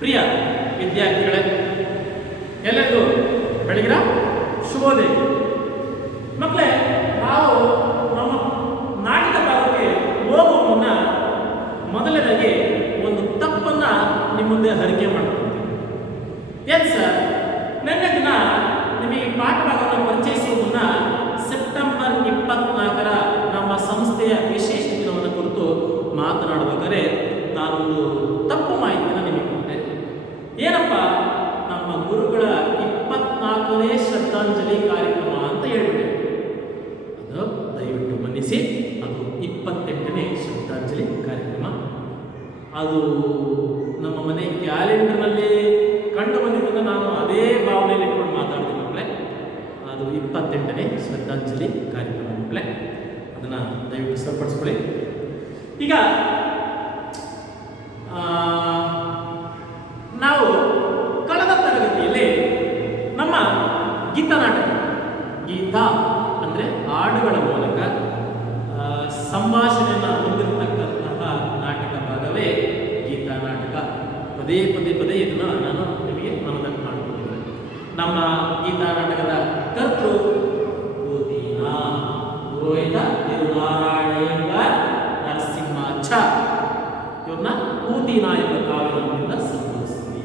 ಪ್ರಿಯ ವಿದ್ಯಾರ್ಥಿಗಳೇ, ಎಲ್ಲರಿಗೂ ಬೆಳಗಿನ ಶುಭೋದಯ. ಮಕ್ಕಳೇ, ನಾವು ನಮ್ಮ ನಾಟಕ ಭಾಗಕ್ಕೆ ಹೋಗುವ ಮುನ್ನ ಮೊದಲನೇದಾಗಿ ಒಂದು ತಪ್ಪನ್ನು ನಿಮ್ಮ ಮುಂದೆ ಅರಿಕೆ ಮಾಡ್ಕೊಳ್ತೀವಿ. ಏನು ಸರ್, ನಿನ್ನೆ ದಿನ ನಿಮಗೆ ಪಾಠ ಭಾಗವನ್ನು ಪರಿಚಯಿಸುವ ಮುನ್ನ ಸೆಪ್ಟೆಂಬರ್ 24 ನಮ್ಮ ಸಂಸ್ಥೆಯ ವಿಶೇಷ ದಿನವನ್ನು ಕುರಿತು ಮಾತನಾಡಬೇಕಾದ್ರೆ ನಾನೊಂದು ತಪ್ಪು ಮಾಹಿತಿಯನ್ನು ನಿಮಗೆ ಕೊಟ್ಟೆ. ಏನಪ್ಪ, ನಮ್ಮ ಗುರುಗಳ 24ನೇ ಶ್ರದ್ಧಾಂಜಲಿ ಕಾರ್ಯಕ್ರಮ ಅಂತ ಹೇಳ್ಬಿಟ್ಟೆ. ಅದು ದಯವಿಟ್ಟು ಮನ್ನಿಸಿ, ಅದು 28ನೇ ಶ್ರದ್ಧಾಂಜಲಿ ಕಾರ್ಯಕ್ರಮ. ಅದು ನಮ್ಮ ಮನೆ ಕ್ಯಾಲೆಂಡರ್ನಲ್ಲಿ ಕಂಡು ಬಂದಿದ್ದನ್ನು ನಾನು ಅದೇ ಭಾವನೆಯಲ್ಲಿ ಇಟ್ಕೊಂಡು ಮಾತಾಡ್ತೀನಿ ಮಕ್ಕಳೇ. ಅದು 28ನೇ ಶ್ರದ್ಧಾಂಜಲಿ ಕಾರ್ಯಕ್ರಮ ಮಕ್ಕಳೇ, ಅದನ್ನು ದಯವಿಟ್ಟು ಸರಿಪಡಿಸ್ಕೊಳ್ಳಿ. ಈಗ ನಾವು ಕಳೆದ ತರಗತಿಯಲ್ಲಿ ನಮ್ಮ ಗೀತಾ ನಾಟಕ, ಗೀತಾ ಅಂದರೆ ಹಾಡುಗಳ ಮೂಲಕ ಸಂಭಾಷಣೆಯನ್ನು ಹೊಂದಿರತಕ್ಕಂತಹ ನಾಟಕ ಭಾಗವೇ ಗೀತಾ ನಾಟಕ. ಪದೇ ಪದೇ ಪದೇ ಇದನ್ನು ನಾನು ನಿಮಗೆ ಮನದಟ್ಟು ಮಾಡಿಕೊಂಡಿದ್ದೇನೆ. ನಮ್ಮ ಗೀತಾ ನಾಟಕದ ಕರ್ತೃ ಪುರೋಹಿತ ತಿರುನಾರಾಯಣ ನರಸಿಂಹಾಚ. ಇವ್ರನ್ನ ಪೂತಿನ ಎಂಬ ಕಾವ್ಯದಿಂದ ಸಂಬೋಧಿಸ್ತೀವಿ.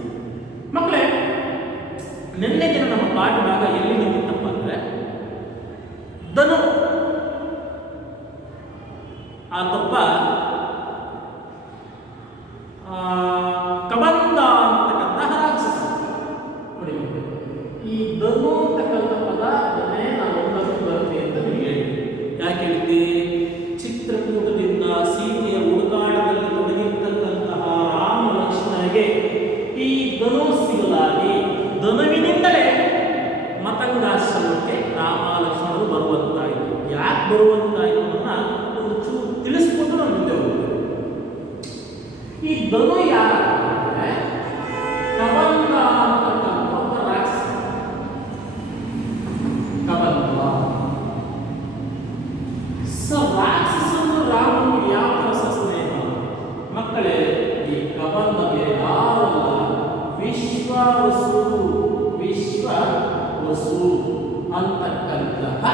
ಮಕ್ಕಳೇ, ನಿನ್ನೆ ದಿನ ನಮ್ಮ ಪಾಠ ಭಾಗ ಎಲ್ಲಿ ನಿಂತಿತ್ತಪ್ಪ ಅಂದರೆ ಧನು ಆ ತಪ್ಪ ಕಬಂಧ ಅಂತಕ್ಕಂತಹ ರಾಕ್ಷಸ. ನೋಡಿ, ಈ ಧನು ಅಂತಕ್ಕಂಥ ಪದ ಅದನ್ನೇ ನಾವು ಒಂದಷ್ಟು ಬರುತ್ತೆ ಅಂತ ನಿಮಗೆ ಹೇಳ್ತೀವಿ. ಯಾಕೆ ಹೇಳ್ತೀವಿ? ಚಿತ್ರಕೂಟದಿಂದ ಸೀತೆಯ ಹುಡುಕಾಟದಲ್ಲಿ ತೊಡಗಿರ್ತಕ್ಕಂತಹ ರಾಮ ಲಕ್ಷ್ಮಣಗೆ ಈ ಧನು ಸಿಗಲಾಗಿ ಧನುವಿನಿಂದಲೇ ಮತಂಗಾಶ್ರಮಕ್ಕೆ ರಾಮ ಲಕ್ಷ್ಮಣರು ಬರುವಂತಾಯಿತು. ಯಾಕೆ ಬರುವಂತಾಯಿತು ಅನ್ನೋದನ್ನ ಒಂದು ಚೂರು ತಿಳಿಸ್ಕೊಂಡು ನಾವು ಮುಂದೆ ಹೋಗ್ತೇವೆ. ಈ ಧನು ಯಾರಂದ್ರೆ ಕಬಂಧ ಅಂತಕ್ಕಂಥ ಒಬ್ಬ ರಾಕ್ಷಸ. ಕಬಂಧ ರಾಕ್ಷಸನು ರಾಮನು ಯಾವ ಹೊಸ ಸ್ನೇಹ ಮಕ್ಕಳೇ. ಈ ಕಬಂಧ ಬೇರೆ ಯಾರಲ್ಲ, ವಿಶ್ವವಸು ಅಂತಕ್ಕಂತಹ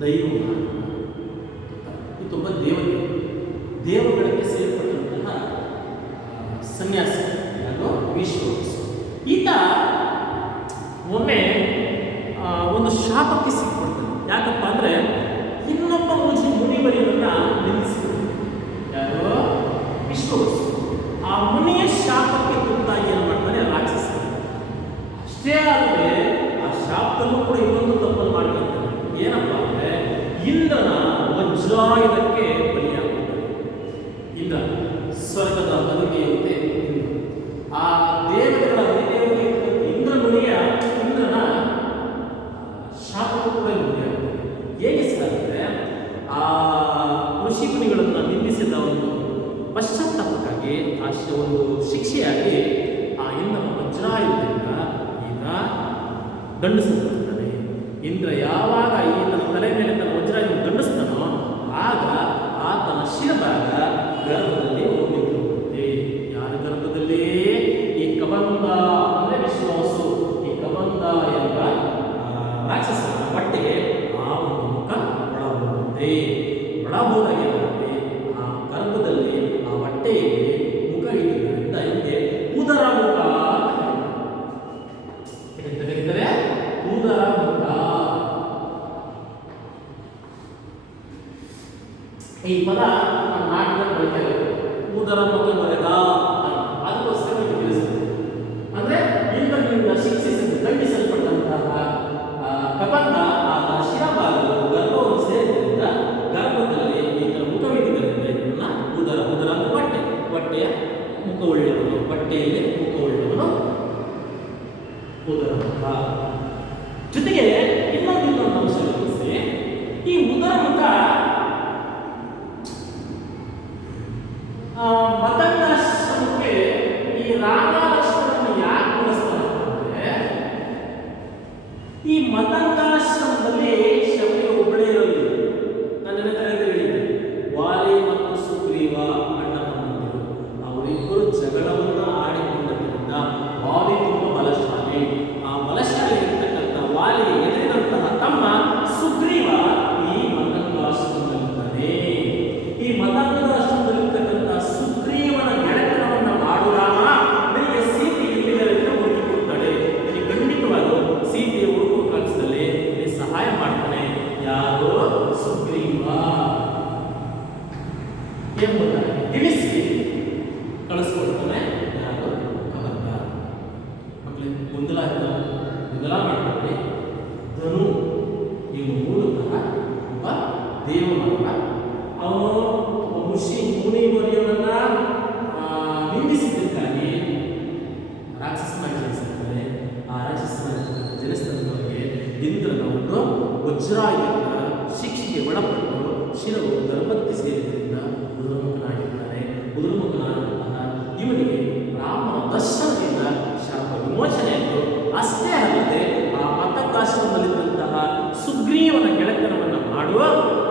ದೈವ. ಇದು ಒಬ್ಬ ದೇವಗಳಿಗೆ ಸೇರ್ಪಟ್ಟಂತಹ ಸನ್ಯಾಸಿ, ಯಾರು? ವಿಶ್ವವಸು. ಈತ ಒಮ್ಮೆ ಒಂದು ಶಾಪಕ್ಕೆ ಸಿಕ್ಬಿಡ್ತಾನೆ. ಯಾಕಪ್ಪ ಅಂದರೆ ಇನ್ನೊಬ್ಬ ಮುನಿವರಿಯನ್ನ ನಿಲ್ಲಿಸಿದ್ರು. ಯಾರು? ವಿಶ್ವವಸು. ಆ ಮುನಿಯ ಶಾಪಕ್ಕೆ ತುತ್ತಾಗಿ ಏನು ಮಾಡ್ತಾನೆ ರಾಕ್ಷಸ. ಅಷ್ಟೇ ಆದರೆ ಆ ಶಾಪದಲ್ಲೂ ಕೂಡ ಇನ್ನೊಂದು ತಪ್ಪನ್ನು ಮಾಡ್ಕೊಳ್ತಾನೆ. ಏನಪ್ಪ ಅಂದರೆ ಇಂದ್ರನ ವಜ್ರಾಯುಧಕ್ಕೆ ಬಲಿಯಾಗುತ್ತಾನೆ. ಇಂದ್ರ ಸ್ವರ್ಗದ ಅಧಿದೇವತೆ. ಆ ದೇವತೆಗಳ ಅಧಿದೇವತೆ ಇಂದ್ರನ ಶಾಪಕ್ಕೂ ಕೂಡ ಬಲಿಯಾಗುತ್ತದೆ. ಹೇಗೆ ಸರ್ ಅಂದರೆ ಆ ಋಷಿ ಮುನಿಗಳನ್ನು ನಿಂದಿಸಿದ ಒಂದು ಪಶ್ಚಾತ್ತಾಪಕ್ಕಾಗಿ ಒಂದು ಶಿಕ್ಷೆಯಾಗಿ ಆ ಇಂದ್ರನ ವಜ್ರಾಯುಧದಿಂದ ಈಗ ದಂಡಿಸಲ್ಪಡ್ತಾನೆ. ಇಂದ್ರ ಯಾವಾಗ ಈತನ ತಲೆ ಮೇಲೆ ತನ್ನ ವಜ್ರಾಯುಧ ದಂಡಿಸ್ತಾನೋ ಆಗ ಆತನ ಶಿರಭಾಗ ಗರ್ಭದಲ್ಲಿ ಹೋಗಿರುತ್ತೆ. ಯಾರ ಗರ್ಭದಲ್ಲಿ? ಈ ಕಬಂಧ ಅಂದರೆ ವಿಶ್ವಾಸು. ಈ ಕಬಂಧ ಎಂಬ ರಾಕ್ಷಸನ ಹೊಟ್ಟೆಗೆ ಆ ಒಂದು ಮುಖ ಒಳಹೋಗುತ್ತೆ. ಒಳಹೋದಾಗ ಏನಾಗುತ್ತೆ? ಆ ಗರ್ಭದಲ್ಲಿ ಆ ಹೊಟ್ಟೆಗೆ ಮುಖ ಇದ್ದುದರಿಂದ ಹಿಂದೆ ಉದರ ಮುಖ ಅಂತ ಕರೀತಾರೆ. ಉದರ ಮುಖ. ಈ ಪದ ನಮ್ಮ ನಾಟಕದಲ್ಲಿ ಬಳಕೆ ಉದರ ಮುಖ ಬರೆದ. ಅದಕ್ಕೋಸ್ಕರ ನಿಮಗೆ ತಿಳಿಸ್ತದೆ. ಅಂದರೆ ಇಂದ್ರನಿಂದ ಶಿಕ್ಷಿಸಲು ದಂಡಿಸಲ್ಪಟ್ಟಂತಹ ಕಬಂಧ ಆತನ ಶಿರಭಾಗವು ಗರ್ಭವನ್ನು ಸೇರಿದ್ದರಿಂದ ಗರ್ಭದಲ್ಲಿ ಈತನ ಮುಖವಿದ್ದುದರಿಂದ ಇದನ್ನ ಉದರ ಅಂದ್ರೆ ಹೊಟ್ಟೆಯ ಮುಖವುಳ್ಳವನು, ಹೊಟ್ಟೆಯಲ್ಲಿ ಮುಖವುಳ್ಳವನು ಉದರ ಮುಖ. ಜೊತೆಗೆ ಇನ್ನೊಂದು ಅಂಶ ಗಮನಿಸಿ. ಈ ಉದರ ಮುಖ ಮತಂಗಾಶ್ರಮಕ್ಕೆ ಈ ರಾಮ ಲಕ್ಷ್ಮಣನ ಯಾಕೆ ಬಳಸ್ತಾರೆ ಅಂದರೆ ಈ ಮತಂಗಾಶ್ರಮದಲ್ಲಿ ಶಬರಿ ಒಬ್ಬಳೇ ಇರಲಿಲ್ಲ. ನನ್ನ ಹೇಳಿದ್ದೆ, ವಾಲಿ ಮತ್ತು ಸುಗ್ರೀವ ಅಣ್ಣ ತಮ್ಮಂದಿರು ಅವರಿಬ್ಬರು ವಜ್ರಾಯುಧ ಶಿಕ್ಷೆಗೆ ಒಳಪಟ್ಟು ಶಿರವು ಗರ್ಭಕ್ಕೆ ಸೇರಿದ್ದರಿಂದ ಉದುರ್ಮುಖನಾಗಿದ್ದಾನೆ. ಉದುರ್ಮುಖನಾದಂತಹ ಇವನಿಗೆ ರಾಮನ ದರ್ಶನದಿಂದ ಶಾಪ ವಿಮೋಚನೆಯಾಯಿತು. ಅಷ್ಟೇ ಅಲ್ಲದೆ ಆ ಮತಕಾಶ್ರಮದಲ್ಲಿದ್ದಂತಹ ಸುಗ್ರೀವನ ಗೆಳೆತನವನ್ನು ಮಾಡುವ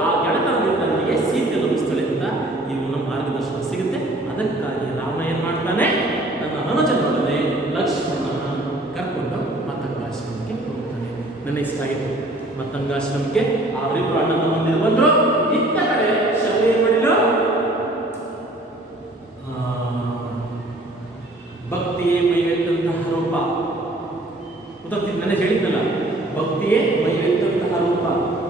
ಆ ಗೆಳೆತನದಿಂದ ನನಗೆ ಸೀತೆ ಲಭಿಸ್ತಳಿಂದ ಇವನ ಮಾರ್ಗದರ್ಶನ ಸಿಗುತ್ತೆ. ಅದಕ್ಕಾಗಿ ರಾಮ ಏನ್ ಮಾಡ್ತಾನೆ, ತನ್ನ ಅನುಜನೊಡನೆ ಲಕ್ಷ್ಮಣನ ಕರ್ಕೊಂಡು ಮತಂಗಾಶ್ರಮಕ್ಕೆ ಹೋಗ್ತಾನೆ. ನನಗೆ ಇಷ್ಟ ಆಯಿತು. ಮತಂಗಾಶ್ರಮಕ್ಕೆ ಅವರಿಬ್ಬರು ಅಣ್ಣ ತಮ್ಮಂದಿರು ಬಂದ್ರು. ಇತ್ತ ಕಡೆ ಶಬರಿ ಏನ್ ಮಾಡಿದ್ರು, ಭಕ್ತಿಯೇ ಮೈವೆತ್ತಂತಹ ರೂಪ. ನನಗೆ ಹೇಳಿದ್ನಲ್ಲ, ಭಕ್ತಿಯೇ ಮೈವೆತ್ತಂತಹ ರೂಪ.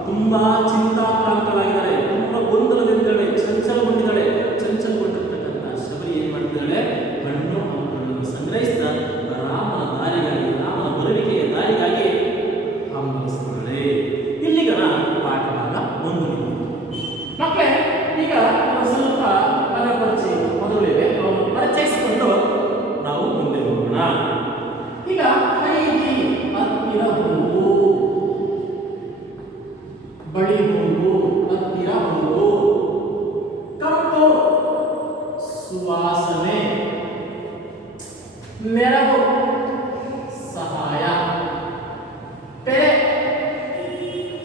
ತುಂಬಾ ಚಿಂತಾಕ್ರಾಂತರಾಗಿದ್ದಾರೆ, ತುಂಬಾ ಗೊಂದಲದಿಂದಳೆ, ಚಂಚಲಗೊಂಡಿದ್ದಾಳೆ. ಚಂಚಲಗೊಂಡಿರ್ತಕ್ಕಂಥ ಶಬರಿ ಏನ್ ಮಾಡ್ತಿದ್ದಾಳೆ, ಹಣ್ಣು ಹಂಪಲನ್ನು ಸಂಗ್ರಹಿಸಿದ ರಾಮನ ದಾರಿಗಾಗಿ, ರಾಮನ ಬರುವಿಕೆಯ ದಾರಿಗಾಗಿ ಹಂಬಲಿಸ್ತಾಳೆ. ಇಲ್ಲಿಗ ಪಾಠ ಭಾಗ ಒಂದು. ಮಕ್ಕಳೇ, ಈಗ ಸ್ವಲ್ಪ ಪದ ಪರಿಚಯ ಮೊದಲಿವೆ, ಅವನ್ನು ಪರಿಚಯಿಸಿಕೊಂಡು ನಾವು ಮುಂದೆ ಹೋಗೋಣ. ಈಗ ಹತ್ತಿರ ಹೂವು, ಬಳಿ ಹೂವು, ಹತ್ತಿರ ಹೂವು, ಕಂಪು ಸುವಾಸನೆ, ನೆರವು ಸಹಾಯ, ಪೆರೆ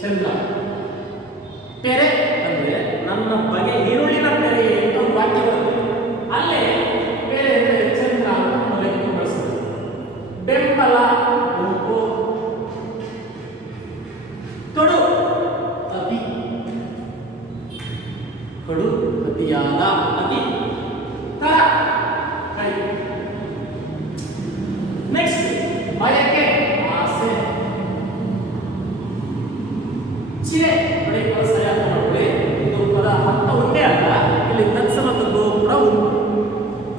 ಚಂದ್ರ. ಪೆರೆ ಅಂದ್ರೆ ನನ್ನ ಬಗೆ ಈರುಳ್ಳಿನ ಪೆರೆ ಅಂತ ಒಂದು ವಾಕ್ಯ ಬರುತ್ತೆ. ಅಲ್ಲೇ ಪೆರೆ ಅಂದ್ರೆ ಚಂದ್ರ ಅಂತ ಮೊದಲಿಗೆ ಬಳಸ್ತಾರೆ. ಬೆಂಬಲ ಗುಂಪು, ಕಡು ಅತಿ, ಕಡು ಅತಿಯಾದ ಅತಿ, ತರ ಕೈ. ನೆಕ್ಸ್ಟ್ ಬಯಕೆ ಆಸೆ, ಚಿರೆ ಬಳಿ ಸರಿಯಾಗಿ ಮಾಡ್ಕೊಳ್ಳಿ. ಇದು ಪದ ಅರ್ಥ ಒಂದೇ ಅಲ್ಲ, ಇಲ್ಲಿ ತತ್ಸಮದ್ದು ಕೂಡ ಉಂಟು.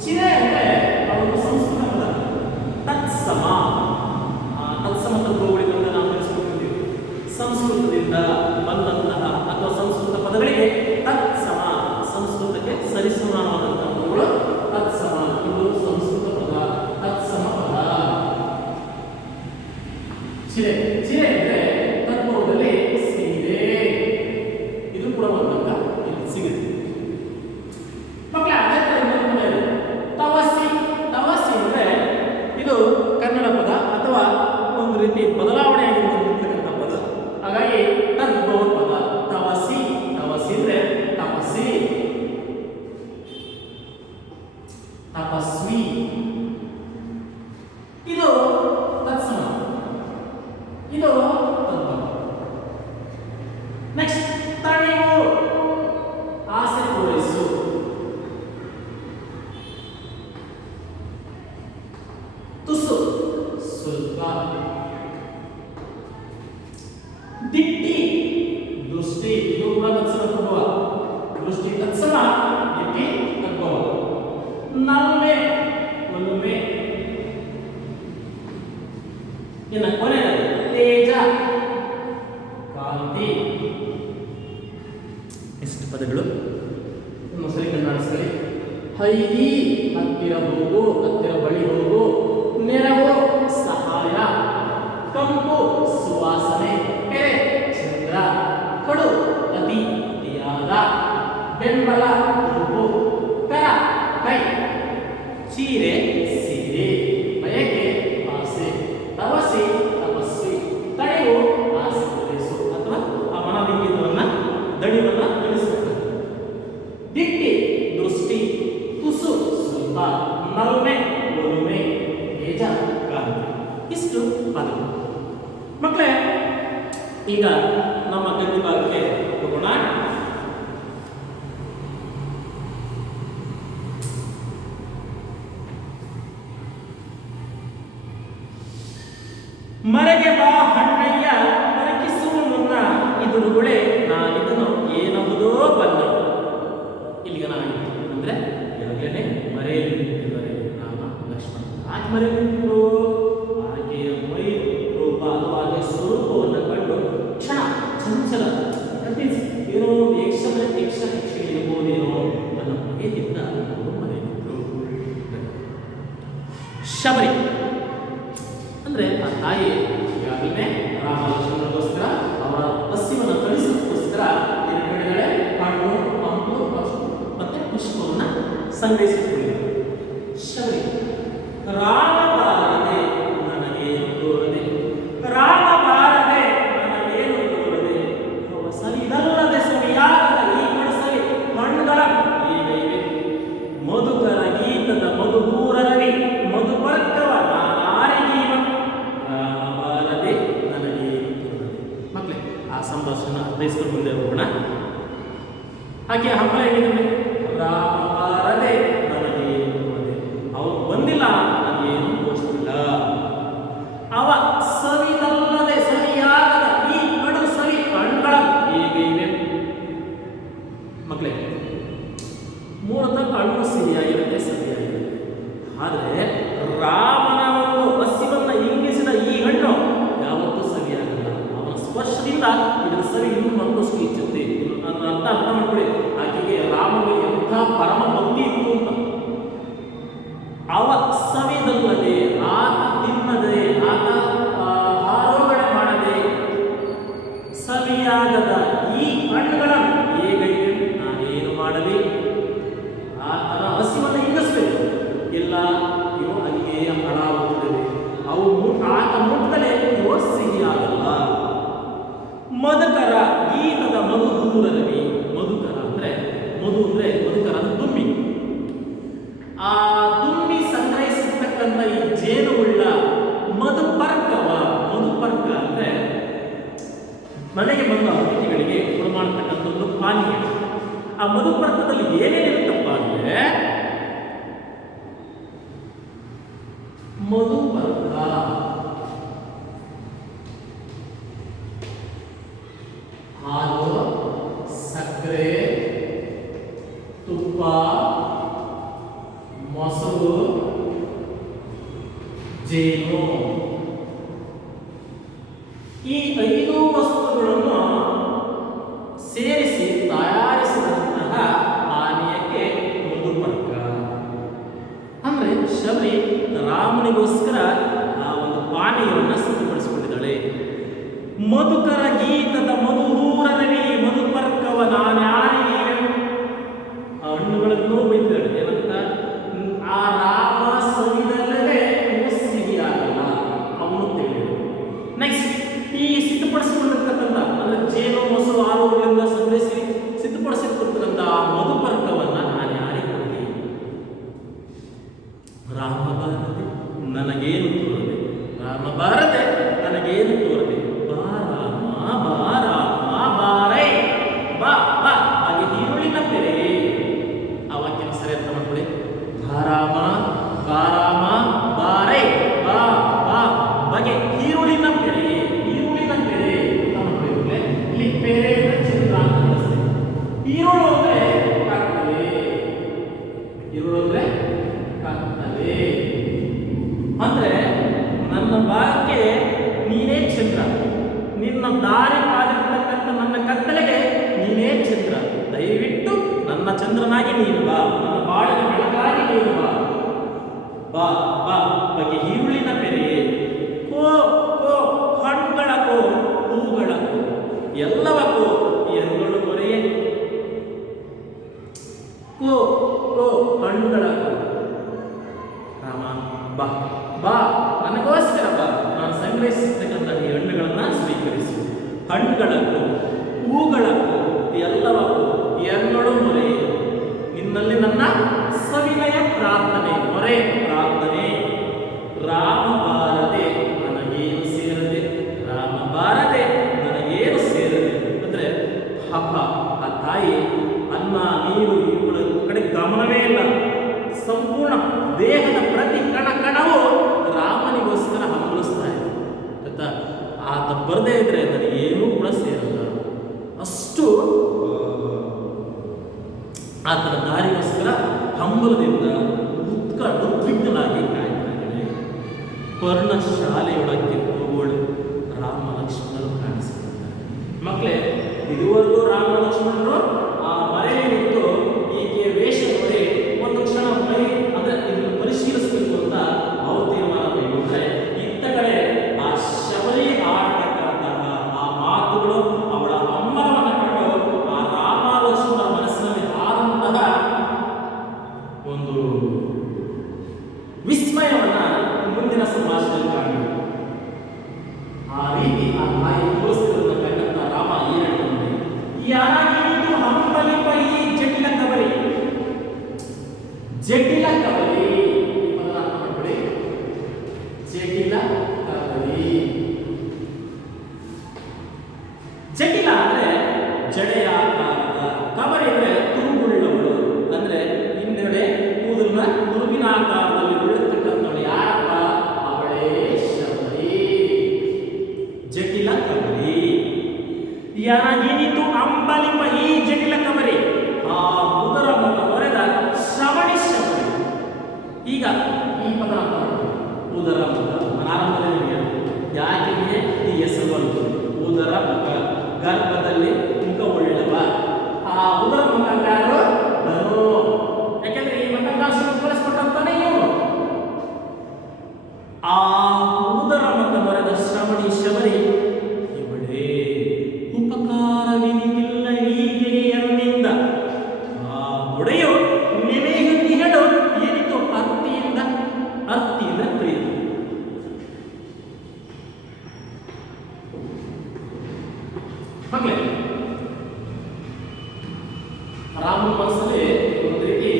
ಚಿರೆ ಅಂದ್ರೆ ಒಂದು ಸಂಸ್ಕೃತ ಪದ. ತತ್ಸಮ, ತತ್ಸಮ ತತ್ವಗಳಿಂದ ನಾವು ತಿಳಿಸ್ಕೊಂಡಿದ್ದೀವಿ. ಸಂಸ್ಕೃತದಿಂದ ಬಂದಂತಹ ಅಥವಾ ಸಂಸ್ಕೃತ ಪದಗಳಿಗೆ ತತ್ಸಮ, ಸಂಸ್ಕೃತಕ್ಕೆ ಸರಿಸಮಾನವಾದಂತಹ ಪದಗಳು ತತ್ಸಮ. ಇದು ಸಂಸ್ಕೃತ ಪದ, ತತ್ಸಮ ಪದ. ಚಿರೆ, ಚಿರೆ ಅಂದ್ರೆ ತತ್ವದಲ್ಲಿ ಸೀರೆ, ಇದು ಕೂಡ ಒಂದಂತ ಇಲ್ಲಿ ಸಿಗುತ್ತೆ. ಮಕ್ಕಳ ಅದೇ ತರ ಇನ್ನೊಂದು ಪದ ಇದೆ, ತವಸಿ. ತವಸಿ ಅಂದ್ರೆ ಇದು ಕನ್ನಡ ಪದ ಅಥವಾ ಒಂದು ರೀತಿ ಬದಲಾವಣೆಯಾಗಿ ಬಂದಿರತಕ್ಕಂಥ ಪದ. ಹಾಗಾಗಿ ತದ್ಭವ ಪದ ತವಸಿ. ತವಸಿ ಅಂದ್ರೆ ತಪಸ್ಸಿ, ತಪಸ್ವಿ. ಇದು ತತ್ಸಮ, ಇದು ತದ್ಭವ. ನೆಕ್ಸ್ಟ್ ತಣಿವು, ಆಸೆ ಪೂರೈಸು. ತುಸು, ಸ್ವಲ್ಪ. ದಿಟ್ಟಿ, ದೃಷ್ಟಿ. ಇದು ಕೂಡ ತತ್ಸಮ ತದ್ಭವ. ದೃಷ್ಟಿ ತತ್ಸಮ, ದಿಟ್ಟಿ ತದ್ಭವ. ನಲ್ಮೆ, ಒಲುಮೆ. ಇನ್ನು ಕೊನೆಯದು ತೇಜ, ಕಾಂತಿ. ಎಷ್ಟು ಪದಗಳು ಇನ್ನೊಂದ್ಸರಿ ಕಣ್ಣಾಡಿಸ್ಕೊಳ್ಳಿ. ಹೈದಿ, ಹತ್ತಿರ ಹೋಗು, ಹತ್ತಿರ ಬಳಿ ಹೋಗು. ನೆರವು ಸಹಾಯ, ಕಂಪು ಸುವಾಸನೆ, ಪೆರೆ ಚಂದ್ರ, ಕಡು ಅತಿ ಅತಿಯಾದ, ಬೆಂಬಲ ಗುಂಪು, ಕರ ಕೈ, ಚೀರೆ ಸೀರೆ, ಬಯಕೆ ಆಸೆ, ತವಸಿ ತಪಸ್ವಿ, ತಡೆಯು ಆಸೆ ಪೂರೈಸು ಅಥವಾ ಆ ಮನೋವಿಂಗಿತವನ್ನ ದಣಿವನ್ನ ತಿಳಿಸಬೇಕು. ದಿಟ್ಟಿ ದೃಷ್ಟಿ, ತುಸು ಸ್ವಲ್ಪ, ನಲ್ಮೆ ಒಲುಮೆ, ತೇಜ ಕಾಂತಿ. ಇಷ್ಟು ಪದಗಳು. ಮಕ್ಕಳೇ, ಈಗ ನಮ್ಮ ಗದ್ಯ ಭಾಗಕ್ಕೆ ಹೋಗೋಣ. ಮರೆಗೆ ಬಾ ಹಣ್ಣಯ್ಯ ಮರಕಿಸುವ ಮುನ್ನ ಇದುರುಗಳೇ ನಾನಿದನು ಏನಬಹುದೋ ಬಲ್ಲ. ಇಲ್ಲಿಗೆ ನಾನಿತ್ತು ಅಂದ್ರೆ ಈಗಾಗಲೇ ಮರೆಯಲ್ಲಿ ನಿಂತಿದ್ದಾರೆ ರಾಮ ಲಕ್ಷ್ಮಣ. ಆಕೆ ಮರೆಯಲ್ಲಿ ನಿಂತಿದ್ರು, ಆಕೆಯ ಮೈ ರೂಪ ಅಥವಾ ಆಕೆಯ ಸ್ವರೂಪವನ್ನು ಕಂಡು ಕ್ಷಣ ಚಂಚಲ ಏನೋ ಯಕ್ಷ ಇರಬಹುದೇನೋ ನನ್ನ ಮನೆಯಿಂದ ಅವರು ಮರೆಯಿದ್ರು. ಶಬರಿ ಅಂದ್ರೆ ಆ ತಾಯಿ ಈಗಾಗಲೇ ರಾಮ ಲಕ್ಷ್ಮಣರಿಗೋಸ್ಕರ ಅವರ ಹಸಿವನ್ನು ತಣಿಸೋದಕ್ಕೋಸ್ಕರ ಏನು ಹೇಳಿದರೆ ಹಣ್ಣು ಹಂಪಲು ಮತ್ತೆ ಪುಷ್ಪವನ್ನು ಸಂಗ್ರಹಿಸಿಕೊಳ್ಳಿ. ಶಬರಿ ರಾಮ ಬಾರದೆ ನನಗೇನು ತೋರದೆ, ರಾಮ ಬಾರದೆ ನನಗೇನು ತೋರದೆ, ಸರಿದಲ್ಲದೆ ಸರಿಯಾಗದ ಈ ಕಡಸಲಿ ಹಣ್ಣುಗಳ ಈಗ ಇವೆ, ಮಧುಕರ ಗೀತದ ಮಧುಗೂರರವಿ ಮಧುಪರ್ಕವ ನಾನಾರಿಗೀವ, ರಾಮ ಬಾರದೆ ನನಗೇನು ತೋರದೆ. ಮಕ್ಕಳೇ ಆ ಸಂಭಾಷಣ ಅರ್ಥೈಸ್ಕೊಂಡು ಮುಂದೆ ಹೋಗೋಣ. ಹಾಗೆ ಹಬ್ಬ ಹೇಗಿದೆ, ರಾಮ ಬಾರದೆ ನನಗೇನು ತೋರದೆ, ಅವನು ಬಂದಿಲ್ಲ ನನಗೇನು ತೋರಿಸ್ತಿಲ್ಲ, ಅವ ಸವಿದಲ್ಲದೆ ಸರಿಯಾಗದ ಈ ಕಡು ಸವಿ ಹಣ್ಣುಗಳ ಹೇಗೆ ಇವೆ. ಮಕ್ಕಳೇ ಮೂಲತಃ ಹಣ್ಣು ಸಿಹಿಯಾಗಿರುತ್ತೆ, ಸರಿಯಾಗಿರುತ್ತೆ. ಆದರೆ ರಾಮನ ಒಂದು ಹಸಿವನ್ನ ಇಂಗಿಸಿದ ಈ ಹಣ್ಣು ಯಾವತ್ತೂ ಸರಿಯಾಗಲ್ಲ. ಅವನ ಸ್ಪರ್ಶದಿಂದ ಇದರ ಸರಿ ಇನ್ನೂ ಮತ್ತಷ್ಟು ಹೆಚ್ಚುತ್ತೆ. ನನ್ನ ಅರ್ಥ ಮಾಡ್ಕೊಳ್ಳಿ, ಆಕೆಗೆ ರಾಮನಿಗೆ ಎಂಥ ಪರಮ ಭಕ್ತಿ ಇತ್ತು ಅಂತ. ಅವ ಸವಿದಲ್ಲದೆ, ಆತ ತಿನ್ನದೆ, ಆತ ಆರೋಹಣೆ ಮಾಡದೆ ಸವಿಯಾಗದ ಈ ಹಣ್ಣುಗಳನ್ನು ಹೇಗೈತೆ ನಾನೇನು ಮಾಡಲಿ. ಆತನ ಹಸಿವನ್ನು ಇಂಗಿಸ್ಬೇಕು, ಇಲ್ಲ ಇವು ಅಲ್ಲಿಗೆ ಹಾಳಾಗುತ್ತದೆ, ಅವು ಆತ ಮುಟ್ಟದಲೇ ಇವು ಸಿಹಿಯಾಗಲ್ಲ. ಮಧುಕರ ಗೀತದ ಮಧುಗೂರರವಿ, ಮಧುಕರ ಅಂದ್ರೆ ಮಧು ಅಂದ್ರೆ ಮಧುಕರ ಅಂದ್ರೆ ದುಮ್ಮಿ. ಆ ದುಮ್ಮಿ ಸಂಗ್ರಹಿಸಿರ್ತಕ್ಕಂಥ ಈ ಜೇನುವುಳ್ಳ ಮಧುಪರ್ಕವ, ಮಧುಪರ್ಕ ಅಂದ್ರೆ ಮನೆಗೆ ಬಂದ ಅತಿಥಿಗಳಿಗೆ ಗುಣ ಮಾಡತಕ್ಕಂಥ ಒಂದು ಪಾನೀಯ. ಆ ಮಧುಪರ್ಕದಲ್ಲಿ ಏನೇನಿರುತ್ತಪ್ಪ ಅಂದ್ರೆ ಮಧುಪರ್ಕ, ಹಾಲು, ಸಕ್ಕರೆ, ತುಪ್ಪ, ಮೊಸರು, ಜೇನು, ಈ 5 ವಸ್ತುಗಳನ್ನು ಸೇರಿಸಿ ತಯಾರಿಸಿದಂತಹ ಪಾನೀಯಕ್ಕೆ ಮಧುಪರ್ಕ ಅಂದ್ರೆ ಶಬರಿ ರಾಮನಿಗೋಸ್ಕರ ಆ ಒಂದು ಪಾನೀಯವನ್ನು ಸಿದ್ಧಪಡಿಸಿಕೊಂಡಿದ್ದಾಳೆ. ಮಧುಕರ ಗೀತದ ಮಧುರರವಿ ಮಧುಪರ್ಕವ ನಾನ್ಯಾರಿಗೆ, ಆ ಹಣ್ಣುಗಳನ್ನು ಬೈದಿದ್ದಾಳೆ. ಏನಂತ, ಆ ರಾಮ ಸವಿದಲ್ಲದೆ ಸಿಹಿಯಾಗಲ್ಲ ಅವನು ತಿಳಿಯಲು. ನೆಕ್ಸ್ಟ್ ಈ ಸಿದ್ಧಪಡಿಸಿಕೊಂಡಿರ್ತಕ್ಕಂಥ ಅಂದ್ರೆ ಜೇನು, ಮೊಸರು, ಹಾಲುಗಳಿಂದ ಸಂಗ್ರಹಿಸಿ ಸಿದ್ಧಪಡಿಸಿರ್ತಕ್ಕಂಥ ಮಧುಪರ್ಕವನ್ನ ನಾನು ಯಾರಿಗೆ ಕೊಡಲಿ. ರಾಮ ಬಾರದೆ ನನಗೇನು ತೋರದೆ, ರಾಮ ಬಾರದೆ ನನಗೇನು ತೋರದೆ, ಬಾ ರಾಮ ಬಾ ರಾಮ ಬಾರೈ, ಬಾ ಬಾ ಹಾಗೆ ಈರುಳ್ಳಿನ ಬೆರೆ. ಆ ವಾಕ್ಯನ ಸರಿ ಅರ್ಥ ಮಾಡ್ಕೊಳ್ಳಿ. ಬಾ ರಾಮ ಬಾ ರಾಮ ಬಾರೈ, ಬಾ ಬಾ ಬಗೆ ಈರುಳ್ಳಿನ ಬೆರೆ, ಈರುಳ್ಳಿನ ಬೆರೆ. ಇಲ್ಲಿ ಬೆರೆ ಚಂದ್ರ ಅಂತ ಬಳಸ್ತೀವಿ. ಈರುಳ್ಳು ಅಂದ್ರೆ ಕತ್ತಲೆ, ಈರುಳ್ಳು ಅಂದ್ರೆ ಕತ್ತಲೆ ಅಂದ್ರೆ ನನ್ನ ಭಾಗಕ್ಕೆ ನೀನೇ ಚಂದ್ರ, ನಿನ್ನ ದಾರಿ ಕಾದಿರ್ತಕ್ಕಂಥ ನನ್ನ ಕತ್ತಲೆಗೆ ನೀನೇ ಚಂದ್ರ. ದಯವಿಟ್ಟು ನನ್ನ ಚಂದ್ರನಾಗಿ ನೀನು ಬಾ, ನನ್ನ ಬಾಳಿನ ಬೆಳಕಾಗಿ ನೀನು ಬಾ. ಬಾ ಬಾ ಬಗ್ಗೆ ಈರುಳ್ಳಿನ ಬೆರೆ, ಕೋ ಕೋ ಹಣ್ಣುಗಳಕ್ಕೋ ಹೂಗಳಕ್ಕೋ ಎಲ್ಲವಕ್ಕೂ ಎನ್ಗಳು ಕೊರೆಯೇ, ಕೋ ಕೋ ಹಣ್ಣುಗಳಕ್ಕೋ ರಾಮ ಬಾ ಬಾ ನನಗೋಸ್ಕರ ಬಾ, ನಾನು ಸಂಗ್ರಹಿಸಿರ್ತಕ್ಕಂಥ ಈ ಹಣ್ಣುಗಳನ್ನ ಸ್ವೀಕರಿಸು. ಹಣ್ಣುಗಳಕ್ಕೂ ಹೂಗಳಕ್ಕೂ ಎಲ್ಲವಕ್ಕೂ ಎನ್ನಳು ಮೊರೆ, ನಿನ್ನಲ್ಲಿ ನನ್ನ ಸವಿನಯ ಪ್ರಾರ್ಥನೆ, ಮೊರೆ ಪ್ರಾರ್ಥನೆ. ರಾಮ ಬಾರದೆ ನನಗೇನು ಸೇರದೆ, ರಾಮ ಬಾರದೆ ನನಗೇನು ಸೇರದೆ ಅಂದ್ರೆ ಹಬ್ಬ ಆ ತಾಯಿ ಅನ್ನ ನೀರು ಇವುಗಳ ಕಡೆ ಗಮನವೇ ಇಲ್ಲ. ಸಂಪೂರ್ಣ ದೇಹದ ಪ್ರತಿ ಕಣ ಕಣವು ರಾಮನಿಗೋಸ್ಕರ ಹಂಬಲಿಸ್ತಾ ಇದೆ. ಆಯ್ತಾ, ಆತ ಬರದೇ ಇದ್ರೆ ನನಗೇನೂ ಕೂಡ ಸೇರಲ್ಲ. ಅಷ್ಟು ಆತನ ದಾರಿಗೋಸ್ಕರ ಹಂಬಲದಿಂದ ಉದ್ವಿಗ್ನನಾಗಿ ಕಾಯ್ತಾ ಇದ್ದಾಳೆ. ಪರ್ಣಶಾಲೆಯೊಳಗೆ ಹೋಗೋಳು ರಾಮ ಲಕ್ಷ್ಮಣರು ಕಾಣಿಸಿಕೊಳ್ತಾರೆ. ಮಕ್ಕಳೇ, ಇದುವರೆಗೂ ರಾಮ ಲಕ್ಷ್ಮಣರು ಆ ಮರೆಯಲ್ಲಿ ನಿಂತು ಈಕೆ ವೇಷ ನೋಡಿ ಒಂದು ಕ್ಷಣ ಮೈ ಅಂದ್ರೆ ಇದನ್ನು ಪರಿಶೀಲಿಸಬೇಕು ಅಂತ ಅವ್ರು ತೀರ್ಮಾನ ಮಾಡಿಬಿಟ್ರೆ, ಇತ್ತ ಕಡೆ ಆ ಶಬರಿ ಆಡ್ತಕ್ಕಂತಹ ಆ ಮಾತುಗಳು, ಅವಳ ಜಟಿಲ ಕಬಲಿ. ಈ ಪದದ ಅರ್ಥ ಮಾಡ್ಕೊಳ್ಳಿ. ಜಟಿಲ ಕಬಲಿ. ಜಟಿಲ ಅಂದ್ರೆ ಜಡೆಯಾಕಾರದ, ಕಬರಿ ಅಂದ್ರೆ ತುರುಬುಳ್ಳವಳು, ಅಂದ್ರೆ ಹಿಂದೆಡೆ ಕೂದಲನ್ನ ತುರುಬಿನ ಆಕಾರದಲ್ಲಿ ಉಳಿರ್ತಕ್ಕಂಥವಳು ಯಾರಪ್ಪ? ಅವಳೇ ಶಬರಿ. ಜಟಿಲ ಕಬರಿ. ಯನಗಿನಿತು ಅಂಬಲಿಪ ಈ ಜಟಿಲ ಕಬರಿ ಆ ಉದರ ಮುಖ ಬರೆದ ಶ್ರವಣಿ ಶಬರಿ. ಈಗ ಈ ಪದ ಉದರ ಮುಖ ಆರಂಭದಲ್ಲಿ ಯಾಕೆ ಈ ಹೆಸರು ಬಂತು? ಉದರ ಮುಖ, ಗರ್ಭದಲ್ಲಿ ಮುಖ ಉಳ್ಳವ. ಆ ಉದರ ಮುಖ ಯಾರು? ಧನು. ಯಾಕೆಂದ್ರೆ ಈ ಮಕಂದಾಸನ ಕಳಿಸ್ಕೊಟ್ಟಂತಾನೆ ಇವನು. ಆ ಉದರ ಮುಖ ಬರೆದ ಶ್ರವಣಿ ಶಬರಿ ಇವಳೇ. ಉಪಕಾರವಿನಿಲ್ಲ ಹೀಗೆ ಎನ್ನಿಂದ ಆ ಒಡೆಯು ನಿಮಗೆ ಹೇಳು ಏನಿತು ಅರ್ತಿಯಿಂದ. ಅರ್ತಿಯಿಂದ ಪ್ರೀತಿ. ಮಕ್ಕಳೇ, ರಾಮ ಮನಸ್ಸಲ್ಲಿ ಒಂದು ರೀತಿ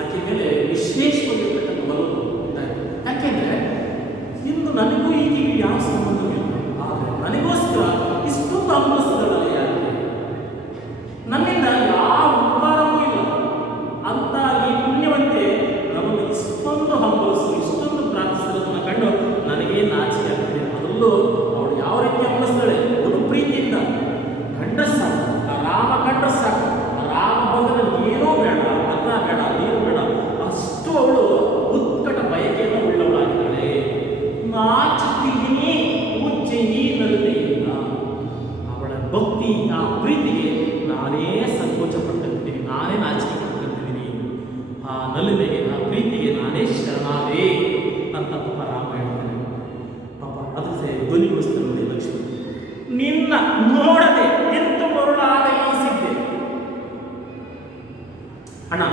ಆಕೆ ಮೇಲೆ ವಿಶೇಷವಾಗಿರ್ತಕ್ಕಂಥ ಒಲವು ಉಂಟಾಯಿತು. ಯಾಕೆಂದ್ರೆ ಇಂದು ನನಗೂ ಈಗೀಗ ಯಾವ ಸಂಬಂಧವಿಲ್ಲ, ಆದರೆ ನನಗೋಸ್ಕರ ಇಷ್ಟೊಂದು ಹಂಬಲಿಸಿದಳಲ್ಲ ಯಾಕೆ? ನನ್ನಿಂದ ಯಾವ ಉಪಕಾರವೂ ಇಲ್ಲ ಅಂತ ಈ ಪುಣ್ಯವಂತೆ ನಮ್ಮನ್ನು ಇಷ್ಟೊಂದು ಹಂಬಲಿಸು, ಇಷ್ಟೊಂದು ಪ್ರಾರ್ಥಿಸಿರೋದನ್ನ ಕಂಡು ನನಗೇ ನಾಚಿಕೆ ಆಗ್ತದೆ. ಅದರಲ್ಲೂ ಅವಳು ಯಾವ ರೀತಿ ಹಂಬಲಿಸ್ತಾಳೆ? ಒಂದು ಪ್ರೀತಿಯಿಂದ ಕಂಡ ಸಾಕು, ರಾಮ ಕಂಡ ಸಾಕು, ರಾಮ ಬಂದರೆ ಏನೂ ಬೇಡ, ಅನ್ನ ಬೇಡ, ನೀರು ಬೇಡ, ಅಷ್ಟು ಅವಳು ಉತ್ಕಟ ಬಯಕೆಯನ್ನು ಉಳ್ಳವಳಾಗಿದ್ದಾಳೆ. ನಾಚಿಕೆಯೇ ಪೂಜ್ಯೆಯೇ ನಲುನೆಯಿಂದ. ಅವಳ ಭಕ್ತಿ, ಆ ಪ್ರೀತಿಗೆ ನಾನೇ ಸಂಕೋಚ ಪಟ್ಟಿದ್ದೀನಿ, ನಾನೇ ನಾಚಿಕೆ ಪಟ್ಟಿದ್ದೀನಿ. ಆ ನಲುನೆಗೆ, ಆ ಪ್ರೀತಿಗೆ ನಾನೇ ಶರಣಾದೆ ಅಂತ ಪಾಪ ರಾಮ ಹೇಳ್ತಾನೆ. ಪಾಪ ಅದಕ್ಕೆ ಧ್ವನಿಗೊಳಿಸ್ತಾನೆ ನೋಡಿ ಲಕ್ಷ್ಮಿ. ನಿನ್ನ ನೋಡದೆ ಎಂತ ಮರುಳಾದ ಈಸಿದ್ದೆ. ಅಣ್ಣ,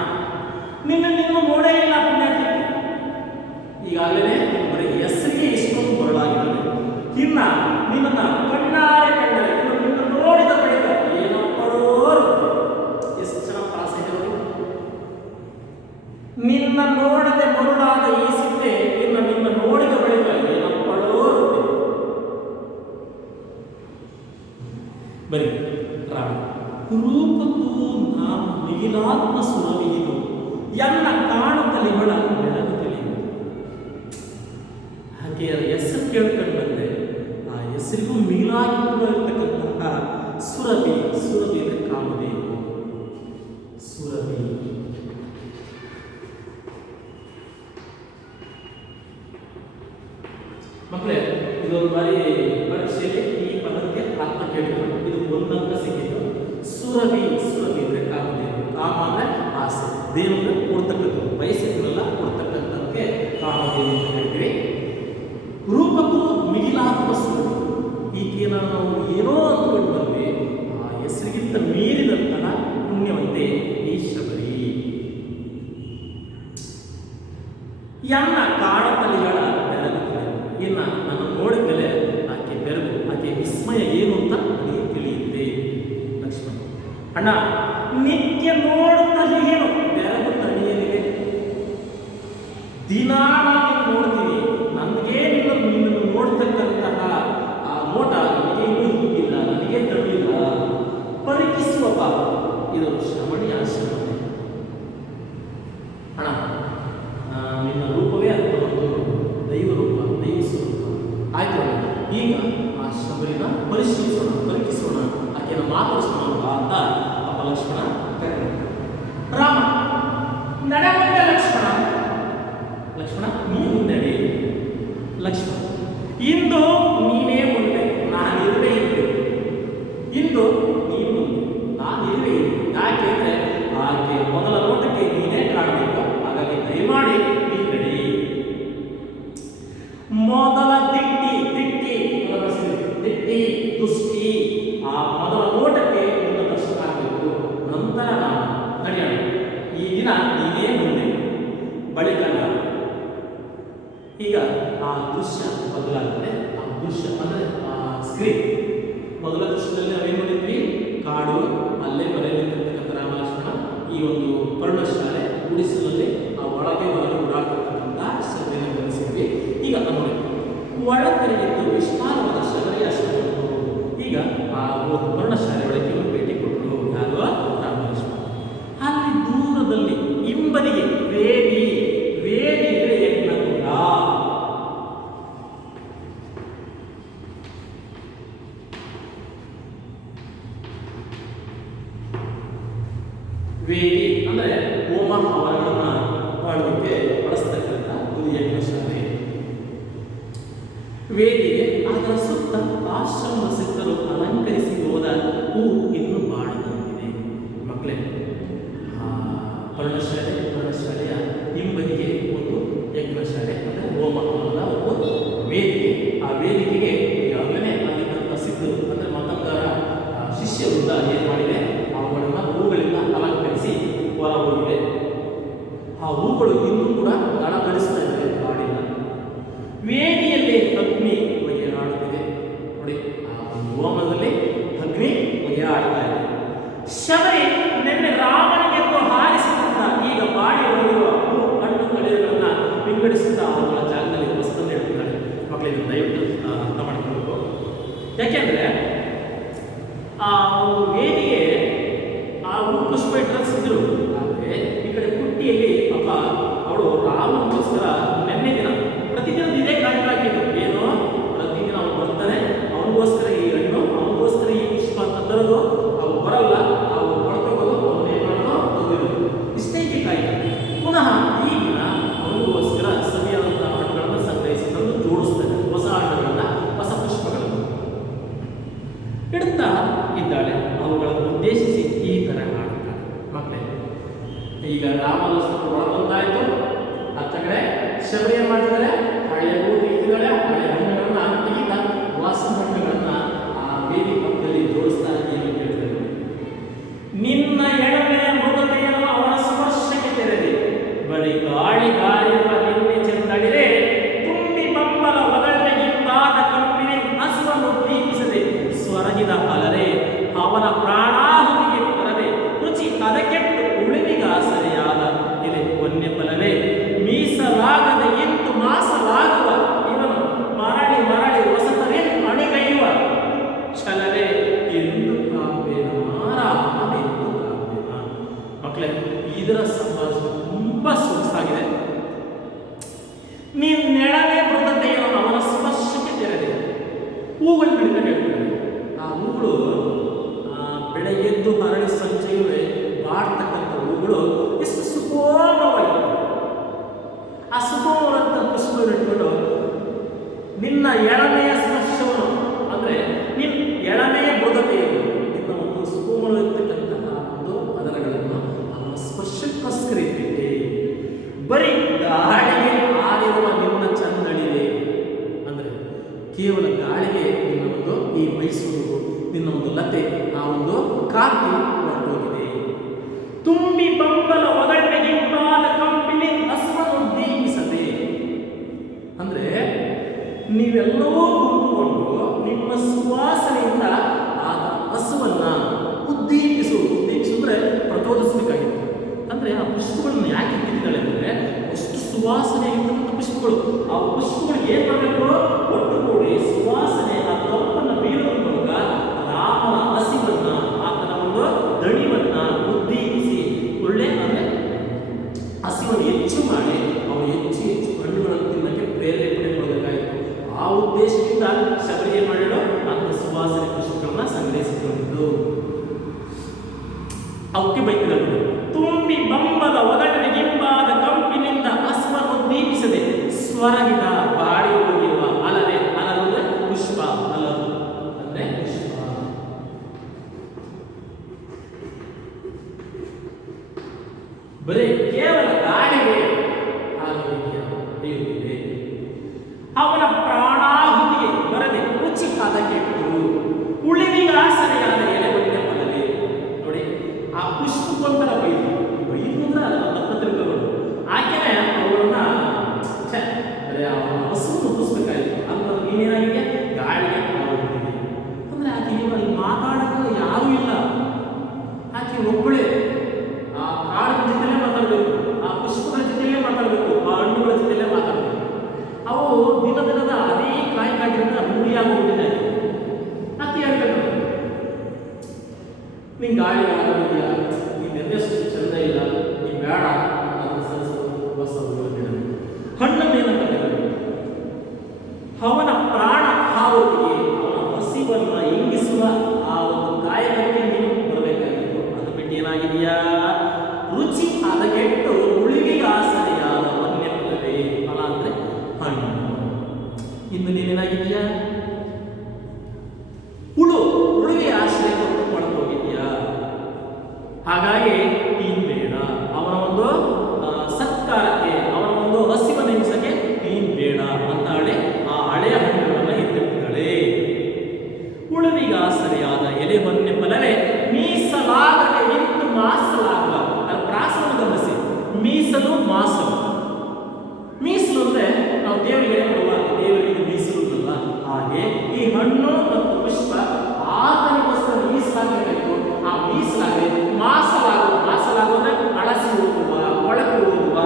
ನಿನ್ನ ನೋಡೇ ಇಲ್ಲ ಪುಣ್ಯಾತ್ಮ. ಈಗಾಗಲೇ ಬರೀ ಹೆಸರಿಗೆ ಇಷ್ಟೊಂದು ಮರುಳಾಗಿದ್ದಾನೆ. ಇನ್ನ ನಿನ್ನ ಕಣ್ಣಾರೆ ಕಂಡರೆ, ನಿನ್ನ ನೋಡಿದ ಬಳಿಕ ಏನಪ್ಪಡೋ. ಎಷ್ಟು ಜನ ಪ್ರಾಸ ಇದೆ. ನಿನ್ನ ನೋಡದೆ ಮರುಳಾದ ಈಸಿದ್ದೆ, ಇನ್ನು ನಿನ್ನ ನೋಡಿದ ಬಳಿಕ ಏನಪ್ಪಡೋ. ಬರೀ ರಾಮ ರೂಪಕ್ಕೂ ನಾಮ ಮಿಗಿಲಾತ್ಮ ಸುರವಿಗಿದು ಎನ್ನ ಕಾಣುತ್ತಲಿ ಬಳ ಬೆಳಕು ತಿಳಿಯುವುದು. ಹಾಗೆ ಹೆಸರು ಕೇಳ್ಕೊಂಡು ಬಂದೆ. ಆ ಹೆಸರಿಗೂ ಮಿಗಿಲಾಗಿರ್ತಕ್ಕಂತಹ ಸುರಭಿ. ಸುರಭಿ ಅಂದರೆ ಕಾಮದೇವಿ. ಸುರಭಿ. ಮಕ್ಕಳೇ, ಇದೊಂದು ಬಾರಿ ಪರೀಕ್ಷೆಯಲ್ಲಿ ಈ ಪದಕ್ಕೆ ಅರ್ಥ ಕೇಳಿದ್ರು. ಇದು ಒಂದಂಕ ಸಿಕ್ಕಿತ್ತು. ಸುರಭಿ. ಸುರಭಿ ಅಂದರೆ ಕಾಮದೇವಿ. ಕಾಮ ಅಂದರೆ ಆಸೆ, ದೇವರ ಕೊಡ್ತಕ್ಕಂಥದ್ದು, ಬಯಸಿದ್ರಲ್ಲ ಕೊಡ್ತಕ್ಕಂಥದ್ದಕ್ಕೆ ಕಾಮದೇವಿ ಅಂತ ಹೇಳ್ತೀವಿ. ರೂಪಕ್ಕೂ ಮಿಗಿಲಾತ್ಮ ಸುರಭಿ. ಈಕೆನ ನಾವು ಏನೋ ಅಂದ್ಕೊಂಡು ಬಂದ್ವಿ, ಆ ಹೆಸರಿಗಿಂತ ಮೀರಿದಂತಹ ಪುಣ್ಯವಂತೆ ಈ ಶಬರಿ. ಎನ್ನ ಕಾಣತಲಿಗಳ ಬೆಳಗುತ್ತದೆ. ಇನ್ನು ನನ್ನ ನೋಡಿದ್ಮೇಲೆ ಆಕೆ ಬೆರಗು, ಆಕೆ ವಿಸ್ಮಯ ಏನು ಅಂತ ನನಗೆ ತಿಳಿಯುತ್ತೆ. ಲಕ್ಷ್ಮಣ, ಅಣ್ಣ ನಿತ್ಯ ನೋಡುತ್ತಲೇ ಏನು ಬೆರಗು ತಣಿಯಲಿದೆ. ದಿನ ನಾನು ನೋಡ್ತೀನಿ, ನನಗೆ ನಿನ್ನನ್ನು ನೋಡ್ತಕ್ಕಂತಹ ಆ ನೋಟ ನನಗೇನು ಹೀಗಿಲ್ಲ, ನನಗೆ ತಡಲಿಲ್ಲ. ಪರೀಕ್ಷಿಸುವ ಇದು ಶ್ರವಣಿ ಆಶ್ರಮ. ಅಣ್ಣ, ನಿನ್ನ ರೂಪವೇ ಅಂತ ಒಂದು ದೈವ ರೂಪ, ದೈವ ಸ್ವರೂಪ. ಆಯ್ತು, ಈಗ ಆ ಶಬರಿನ ಪರಿಶೀಲಿಸೋಣ, ಪರೀಕ್ಷಿಸೋಣ, ಆಕೆನ ಮಾತಾಡಿಸೋಣ ಅಂತ ಅಪ್ಪ ಲಕ್ಷ್ಮಣ ಕರೆ. ರಾಮ ನಡೆವಂತ ಲಕ್ಷ್ಮಣ. ಲಕ್ಷ್ಮಣ ನೀನು ನಡೆ. ಲಕ್ಷ್ಮಣ, ಇಂದು ನೀನೇ ಮುಂದೆ, ನಾನಿರುವೆ ಇದ್ದೆ. ಇಂದು ನೀನು ಮುಂದೆ, ನಾನಿರುವೆ ಇದ್ದೆ. ಯಾಕೆಂದ್ರೆ ಆಕೆ ಮೊದಲ ನೋಟಕ್ಕೆ ನೀನೇ ಕಾಣಬೇಕು. ಹಾಗಾಗಿ ದಯಮಾಡಿ ನೀನು ನಡಿ. ಮೊದಲ ದಿಟ್ಟಿ ದುಷ್ಟಿ, ಆ ಮೊದಲ ನೋಟಕ್ಕೆ ನಿನ್ನ ದರ್ಶನ ಆಗಬೇಕು. ನಂತರ ನಾನು ನಡೆಯೋಣ. ಈ ದಿನ ನೀನೇ ಮುಂದೆ, ಬಳಿಕ ನಾನು. ಈಗ ಆ ದೃಶ್ಯ ಬದಲಾಗುತ್ತೆ. ಆ ದೃಶ್ಯ ಅಂದರೆ ಆ ಸ್ಕ್ರೀನ್. ಮೊದಲ ದೃಶ್ಯದಲ್ಲಿ ನಾವೇನು ಮಾಡಿದ್ವಿ? ಕಾಡು, ಅಲ್ಲೇ ಮನೆಯಲ್ಲಿರ್ತಕ್ಕಂಥ ರಾಮ ಲಕ್ಷ್ಮಣ, ಈ ಒಂದು ಪರ್ಣಶಾಲೆ, ಗುಡಿಸಲಲ್ಲಿ ಆ ಒಳಗೆ ಹೊರಗೆ ಓಡಾಡ್ತಕ್ಕಂಥ ಶಬರಿಯನ್ನು ಗಮನಿಸಿದ್ವಿ. ಈಗ ನೋಡಿ ಒಳಗಡೆಗಿದ್ದು ವಿಶಾಲವಾದ ಶಬರಿಯ ಆಶ್ರಮವನ್ನು ಈಗ ಆ ಪರ್ಣಶಾಲೆ ಒಳಗೆ ಭೇಟಿ ಕೊಟ್ಟರು. ಯಾರು? ರಾಮ ಲಕ್ಷ್ಮಣ. ಅಲ್ಲಿ ದೂರದಲ್ಲಿ ಹಿಂಬದಿಗೆ ವೇದಿ ವೇದಿಗೆ ಯಜ್ಞಕುಂಡ, ವೇದಿ ಅಂದ್ರೆ ಹೋಮ ಹವನಗಳನ್ನ ಮಾಡೋದಕ್ಕೆ ಬಳಸ್ತಕ್ಕಂಥ ಒಂದು ಯಜ್ಞಶಾಲೆ. ವೇದಿಗೆ ಅದರ ಸುತ್ತ ಆಶ್ರಮದ ಸಿದ್ಧರು ಅಲಂಕರಿಸಿ ಹೋದ ಹೂ ಇನ್ನು ಬಾಳದಂತಿದೆ. ಮಕ್ಕಳೇ, ಪರ್ಣಶಾಲೆಯ ಹಿಂಬದಿಗೆ ಒಂದು ಯಜ್ಞಶಾಲೆ ಅಂದರೆ ಹೋಮ ಹವನದ ಒಂದು ವೇದಿಕೆ. ಆ ವೇದಿಕೆಗೆ ಈಗಾಗಲೇ ಅಲ್ಲಿದ್ದಂಥ ಸಿದ್ಧರು ಅಂದರೆ ಮತಂಗರ ಶಿಷ್ಯ ವೃಂದ ಏನು ಮಾಡಿದೆ, ಅವುಗಳನ್ನು ಹೂಗಳಿಂದ ಅಲಂಕರಿಸಿ ಹೊರ ಹೋಗಿವೆ. ಆ ಹೂಗಳು ಇನ್ನೂ ಕೂಡ ಗಣಗಣಿಸ್ತಾ ಇವೆ, ಬಾಡಿಲ್ಲ. ವೇದಿಯಲ್ಲಿ ಅಗ್ನಿ ಒಯ್ಯಾಡುತ್ತಿದೆ. ನೋಡಿ, ಆ ಒಂದು ಹೋಮದಲ್ಲಿ ಅಗ್ನಿ ಒಯ್ಯಾಡ್ತಾ ಇದೆ. ಶಬರಿ ನಿನ್ನೆ ರಾಮನಿಗೆಂದು ಹಾರಿಸಿದಂತ ಈಗ ಬಾಡಿ ಹೋಗಿರುವ ಹೂ ಹಣ್ಣು ಕಳೆಗಳನ್ನು ವಿಂಗಡಿಸುತ್ತಾ ಅವುಗಳ ಜಾಗದಲ್ಲಿ ವಸ್ತುವನ್ನು ಇಡ್ತಾರೆ. ಮಕ್ಕಳಿಗೆ ದಯವಿಟ್ಟು ಅರ್ಥ ಮಾಡಿಕೊಳ್ಳಬೇಕು. ಯಾಕೆಂದ್ರೆ ಆ ಒಂದು ವೇದಿಗೆ ಆ ಹೂ ಪುಷ್ಪ ಇಟ್ಟಿದ್ರು. ಆದರೆ ಈ ಕಡೆ ಪುಟ್ಟಿಯಲ್ಲಿ ಪಾಪ ಅವಳು ರಾಮನಿಗೋಸ್ಕರ ನೆನ್ನೆ ದಿನ ಪ್ರತಿದಿನ ಇದೇ ಕಾಯ್ತಾ ಹಾಕಿದ್ರು. ಏನು, ಪ್ರತಿದಿನ ಅವನು ಬರ್ತಾನೆ, ಅವನಿಗೋಸ್ಕರ ಈ ಹಣ್ಣು, ಅವನಿಗೋಸ್ಕರ ಈ ಪುಷ್ಪ ಅಂತ ತರೋದು, ಅವು ಬರಲ್ಲ, ಅವು ಹೊರಟೋಗೋದು, ಅವನು ಏನು ಮಾಡೋದು ಬಂದಿರೋದು, ಇಷ್ಟೇಕೆ ಕಾಯ್ತಾನೆ. ಪುನಃ ಈ ದಿನ ಅವನಿಗೋಸ್ಕರ ಸರಿಯಾದಂತಹ ಹಣ್ಣುಗಳನ್ನು ಸಂಗ್ರಹಿಸಿ ತಂದು ಜೋಡಿಸ್ತಾನೆ, ಹೊಸ ಹಣ್ಣುಗಳನ್ನ, ಹೊಸ ಪುಷ್ಪಗಳನ್ನು ಇಡುತ್ತಾ ಇದ್ದಾಳೆ. ಅವುಗಳನ್ನು ಉದ್ದೇಶಿಸಿ ಈ ತರ ಹಾಡುತ್ತಾರೆ. ಮಕ್ಕಳೇ, ಈಗ ರಾಮಲಕ್ಷ್ಮಣರು ಒಳಗೊಂದಾಯಿತು. ಹತ್ತ ಕಡೆ ಶಬರಿ ಏನ್ ಮಾಡ್ತಿದ್ದಾರೆ, ಹಳೆಯ ಹೂ ತೆಗೆದಿದ್ದಾಳೆ, ಹಳೆಯ ಹಣ್ಣುಗಳನ್ನ ತೆಗೆದ ವಾಸ ಹಣ್ಣುಗಳನ್ನ ಆ ವೇದಿ ಪಕ್ಕದಲ್ಲಿ ಜೋಡಿಸ್ತಾರೆ. ಏನು ಕೇಳ್ತಾರೆ, ನಿನ್ನ ಎಡಮೆಯ ಮೃಗತೆಯನ್ನು ಅವನ ಸ್ಪರ್ಶಕ್ಕೆ ತೆರೆದೆ, ಬರೀ ಗಾಳಿ ಗಾಳಿರುವ ನಿನ್ನೆ ಚೆಂದಡಿರೆ, ತುಂಬಿ ಬಂಬಲ ಒದಳೆಗಿಂದಾದ ಕಂಪಿನಿ ಹಸುವನ್ನು ದೀಪಿಸದೆ ಸ್ವರಗಿದ ಅಲರೆ, ಅವನ ಪ್ರಾಣಾಹುತಿಗೆ ಬರದೆ ರುಚಿ ಅದಕ್ಕೆಟ್ಟು ಉಳಿವಿಗ ಸರಿಯಾದ ಇದೆ ವನ್ಯ ಫಲವೇ, ಮೀಸಲಾಗದ ಇಂತು ಮಾಸಲಾಗುವ ಇವನು ಮರಳಿ ಮರಳಿ ಹೊಸತವೇ ಅಣಿಗೈಯುವ ಛಲವೇ ಎಂದು ಕಾವ್ಯನ ಮಾರಾಮೆಂದು ಕಾವ್ಯನ. ಮಕ್ಕಳೇ, ಇದರ ಸಂಭಾಷಣೆ ತುಂಬಾ ಸೊಗಸಾಗಿದೆ. ನಿನ್ನೆಳವೆ ಮೃಗತೆಯನ್ನು ಅವನ ಸ್ಪರ್ಶಕ್ಕೆ ತೆರೆದೆ. ಹೂಗಳು ಬಿಡುತ್ತಾ ಹೇಳ್ತಾರೆ. ಆ ಹೂಗಳು ಬೆಳಗ್ಗೆದ್ದು ಹರಳಿ ಸಂಜೆಯುವೆ ಬಾಡ್ತಕ್ಕಂಥ ಹೂಗಳು ಎಷ್ಟು ಸುಕೋಮವಾಗಿರ್ತವೆ. ಆ ಸುಕೋಮವಾದಂಥ ಪುಷ್ಪವನ್ನು ಇಟ್ಕೊಂಡು ನಿನ್ನ ಎಳಮೆಯ ಸ್ಪರ್ಶವನ್ನು ಅಂದ್ರೆ ನಿನ್ನ ಎಳಮೆಯ ಮೃಗತೆಯನ್ನು, ನಿನ್ನ ಒಂದು ಸುಕೋಮವಾಗಿರ್ತಕ್ಕಂತಹ ಒಂದು ಪದರಗಳನ್ನು ಅವನ ಸ್ಪರ್ಶಕ್ಕೋಸ್ಕರ ಇಟ್ಟಿದ್ದೆ. ಬರೀ ಗಾಳಿಗೆ ಆರಿರುವ ನಿನ್ನ ಚಂದಳಿದೆ ಅಂದ್ರೆ ಕೇವಲ ಗಾಳಿಗೆ ನಿನ್ನ ಒಂದು ಈ ಮೈಸೂರು, ನಿನ್ನ ಒಂದು ಲತೆ, ಆ ಒಂದು ಕಾಂತಿ ಹೊರಟೋಗಿದೆ. ತುಂಬಿ ಬಂಬಲ ಒದಳೆಗಿಂಪಾದ ಕಂಪಿನಿ ಹಸುವನ್ನು ದೀಪಿಸದೆ ಅಂದ್ರೆ ನೀವೆಲ್ಲವೂ ಗುಂಪುಕೊಂಡು ನಿಮ್ಮ ಸುವಾಸನೆಯಿಂದ ಆ ಹಸುವನ್ನ ಉದ್ದೀಪಿಸುವುದಂದ್ರೆ ಪ್ರಚೋದಿಸಬೇಕಾಗಿತ್ತು. ಅಂದ್ರೆ ಆ ಪುಷ್ಪಗಳನ್ನು ಯಾಕೆ ಇಟ್ಟಿದ್ದಾಳೆ ಅಂದ್ರೆ ಅಷ್ಟು ಸುವಾಸನೆ ಇರ್ತಕ್ಕಂಥ ಪುಷ್ಪಗಳು. ಆ ಪುಷ್ಪಗಳು ಏನ್ ಮಾಡಬೇಕು, ಒಟ್ಟುಗೂಡಿ ಸುವಾಸನೆ ಆ ಕಂಪನ್ನು ಬೀಳುವ ಮೂಲಕ ರಾಮನ ಹಸಿವನ್ನ, ಆತನ ಒಂದು ದಣಿವನ್ನ ಉದ್ದೀಪಿಸಿ ಒಳ್ಳೆ ಅಂದ್ರೆ ಹಸಿವನ್ನು ಹೆಚ್ಚು ಮಾಡಿ ಅವನು ಹೆಚ್ಚು ಹೆಚ್ಚು ಹಣ್ಣುಗಳನ್ನು ತಿನ್ನಕ್ಕೆ ಪ್ರೇರೇಪಣೆ ಮಾಡಬೇಕಾಯಿತು. ಆ ಉದ್ದೇಶದಿಂದ ಶಬರಿ ಏನ್ ಮಾಡಿದ್ರು, ಆತನ ಸುವಾಸನೆ ಪುಷ್ಪಗಳನ್ನ ಸಂಗ್ರಹಿಸಿಕೊಂಡಿದ್ದು. ಅವಕ್ಕೆ ಬೈತಿದ್ರು, ತುಂಬಿ ಬಂಬದ ಒದಳೆಗಿಂಪಾದ ಕಂಪಿನಿಂದ ಹಸುವನ್ನು ದೀಪಿಸದೆ ಸ್ವರಗಿದ ಬಾಡಿ ಹೋಗಿರುವ ಅಲರೆ, ಅಲರು ಅಂದ್ರೆ ಪುಷ್ಪ, ಅಲರು ಅಂದ್ರೆ ಪುಷ್ಪ. ಬರೀ ಕೇವಲ ಗಾಳಿಗೆ ಆರೋಗ್ಯ ಅವನ ಪ್ರಾಣಾಹುತಿಗೆ ಬರದೆ ರುಚಿ ಹದಗೆಟ್ಟು ಉಳಿವಿಗಾಸನೆಯಾದ ಎಲೆಗೊಂಡ ಫಲವೇ. ನೋಡಿ, ಆ ಪುಷ್ಪಕ್ಕೊಂತರ ಬೈದು ಬೈದು ಅಂದ್ರೆ ಅದನ್ನ ತಿಳ್ಕೊಂಡು ಆಕೆನೆ ಅವಳನ್ನ ಅವು ದಿನ ದಿನದ ಅದೇ ಕಾಯಿಕಾಗಿರೋದ ರೂಢಿಯಾಗೋಗ್ಬಿಟ್ಟಿದೆ. ಅತಿ ಹೇಳ್ಬೇಕು, ನಿಂಗೆ ಗಾಳಿ ಆಗೋದಿದೆಯಾ, ನೀನು ಎದೆಷ್ಟು ಚಂದ ಇಲ್ಲ, ನೀ ಬೇಡ ಹೊಸ ಹಣ್ಣನ್ನು ಏನಂತ ಅವನ ಪ್ರಾಣ ಹಾವತಿಗೆ ಅವನ ಹಸಿವನ್ನು ಇಂಗಿಸುವ ಆ ಒಂದು ಕಾಯಕಕ್ಕೆ ನೀನು ಬರಬೇಕಾಗಿತ್ತು. ಅದು ಬಿಟ್ಟು ಏನಾಗಿದೆಯಾ, ರುಚಿ ಹದಗೆಟ್ಟು ಉಳಿವಿಗೆ ಆಸರೆಯಾದ ವನ್ಯ ಫಲವೇ. ಫಲ ಅಂದ್ರೆ ಹಣ್ಣು. ಇನ್ನು ನೀನೇನಾಗಿದೆಯಾ, ಉಳಿವಿಗೆ ಆಶ್ರಯ ಕೊಟ್ಟು ಒಳಗೋಗಿದ್ಯಾ. ಹಾಗಾಗಿ ನೀನು ಬೇಡ, ಅವನ ಒಂದು ಸತ್ಕಾರಕ್ಕೆ, ಅವನ ಒಂದು ಹಸಿವ ನಿಮಿಷಕ್ಕೆ ನೀನು ಬೇಡ ಅಂತ ಹೇಳಿ ಆ ಹಳೆಯ ಹಣ್ಣುಗಳನ್ನು ಎತ್ತಿದ್ದಾಳೆ. ಉಳುವಿಗ ಸರಿಯಾದ ಎಲೆ ಹೊನ್ನೆ ಫಲವೇ ಮೀಸಲಾಗದೆ ನಿಂತು ಮಾಸಲಾಗುವ. ಅದರ ಪ್ರಾಸವನ್ನು ಗಮನಿಸಿ, ಮೀಸಲು ಮಾಸಲು. ಮೀಸಲು ಅಂದ್ರೆ ನಾವು ದೇವರಿಗೆ ಕೊಡುವ, ದೇವರಿಗೆ ಮೀಸಲು ಅಲ್ಲ. ಹಾಗೆ ಈ ಹಣ್ಣು ಮತ್ತು ಪುಷ್ಪ ಆತನಿಗೋಸ್ಕರ ಮೀಸಲಾಗಬೇಕು. ಆ ಮೀಸಲಾಗದೆ ಮಾಸಲಾಗುವ. ಮಾಸಲಾಗುವುದ್ರೆ ಅಳಸಿ ಹೋಗುವ, ಒಳಗೆ ಹೋಗುವ.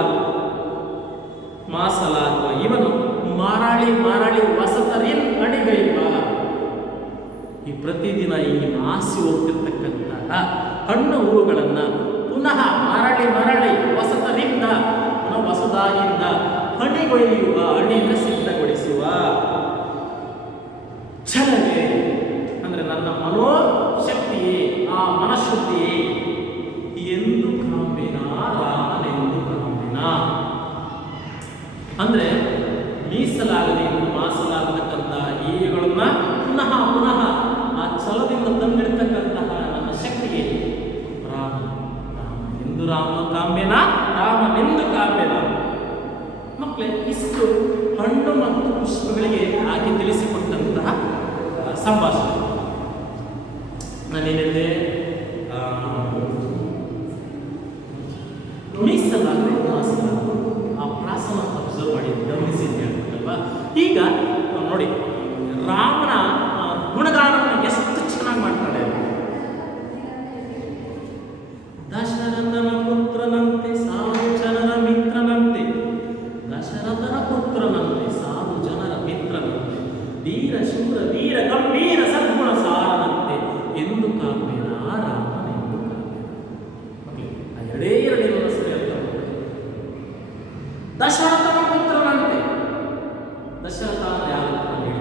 ಮಾಸಲಾಗುವ ಇವನು ಮಾರಾಳಿ ಮಾರಾಳಿ ವಸತರಿನ್ ಅಡಿಗೈವ. ಈ ಪ್ರತಿದಿನ ಈ ಮಾಸಿ ಹೋಗ್ತಿರ್ತಕ್ಕಂತಹ ಹಣ್ಣು ಹೂವುಗಳನ್ನು ಪುನಃ ಮರಳಿ ಮರಳಿ ಹೊಸತರಿಂದ ಹೊಸದಾಗಿಂದ ಹಣಿಗೊಯ್ಯುವ, ಹಣಿಯಿಂದ ಸಿದ್ಧಗೊಳಿಸುವ ಛಲವೇ ಅಂದ್ರೆ ನನ್ನ ಮನೋಶಕ್ತಿಯೇ, ಆ ಮನಶುದ್ಧಿಯೇ ಎಂದು ಕಾಂಬಿನ ರಾಮನೆಂದು ಕಾಂಬಿನ. ಅಂದ್ರೆ ಮೀಸಲಾಗದೆ ಎಂದು ಮಾಸಲಾಗತಕ್ಕಂಥ ಈಗಳನ್ನ ಪುನಃ ಪುನಃ ಆ ಛಲದಿಂದ ತಂದಿರತಕ್ಕಂತಹ ನನ್ನ ಶಕ್ತಿಗೆ ರಾಮ ರಾಮ ಎಂದು ರಾಮ ಕಾಮ್ಯನ, ರಾಮನೆಂದು ಕಾಮ್ಯನ. ಮಕ್ಕಳೇ, ಇಷ್ಟು ಹಣ್ಣು ಮತ್ತು ಪುಷ್ಪಗಳಿಗೆ ಆಕೆ ತಿಳಿಸಿಕೊಟ್ಟಂತಹ ಸಂಭಾಷಣೆ. ನಾನೇನಿದೆ ಮೀಸಲಾಗದೆ ಮಾಸಲಾಗದೆ ಆ ಪ್ರಾಸನ ಅಬ್ಸರ್ವ್ ಮಾಡಿ ಗಮನಿಸಿ ಅಂತ ಹೇಳ್ಬಿಟ್ಟಲ್ವಾ. ಈಗ ನೋಡಿ, ರಾಮನ ಗುಣಗಾನವನ್ನು ಎಷ್ಟು ಚೆನ್ನಾಗಿ ಮಾಡ್ತಾಳೆ. ದಶರಥನ ಪುತ್ರನಂತೆ ಸಾಧು ಜನರ ಮಿತ್ರನಂತೆ, ದಶರಥನ ಪುತ್ರನಂತೆ ಸಾಧು ಜನರ ಮಿತ್ರನಂತೆ, ವೀರ ಶೂರ ವೀರ ಗಂಭೀರ ಸದ್ಗುಣ ಸಾರನಂತೆ ಎಂದು ಕಾಮ್ಯನ ರಾಮನೆಂದು ಕಾಮ್ಯನ. ಎರಡೇ ಎರಡೇನು ಸರಿ ಅರ್ಥ. ದಶರಥನ ಪುತ್ರನಂತೆ, ದಶರಥ ಯಾರು ಹೇಳಿ,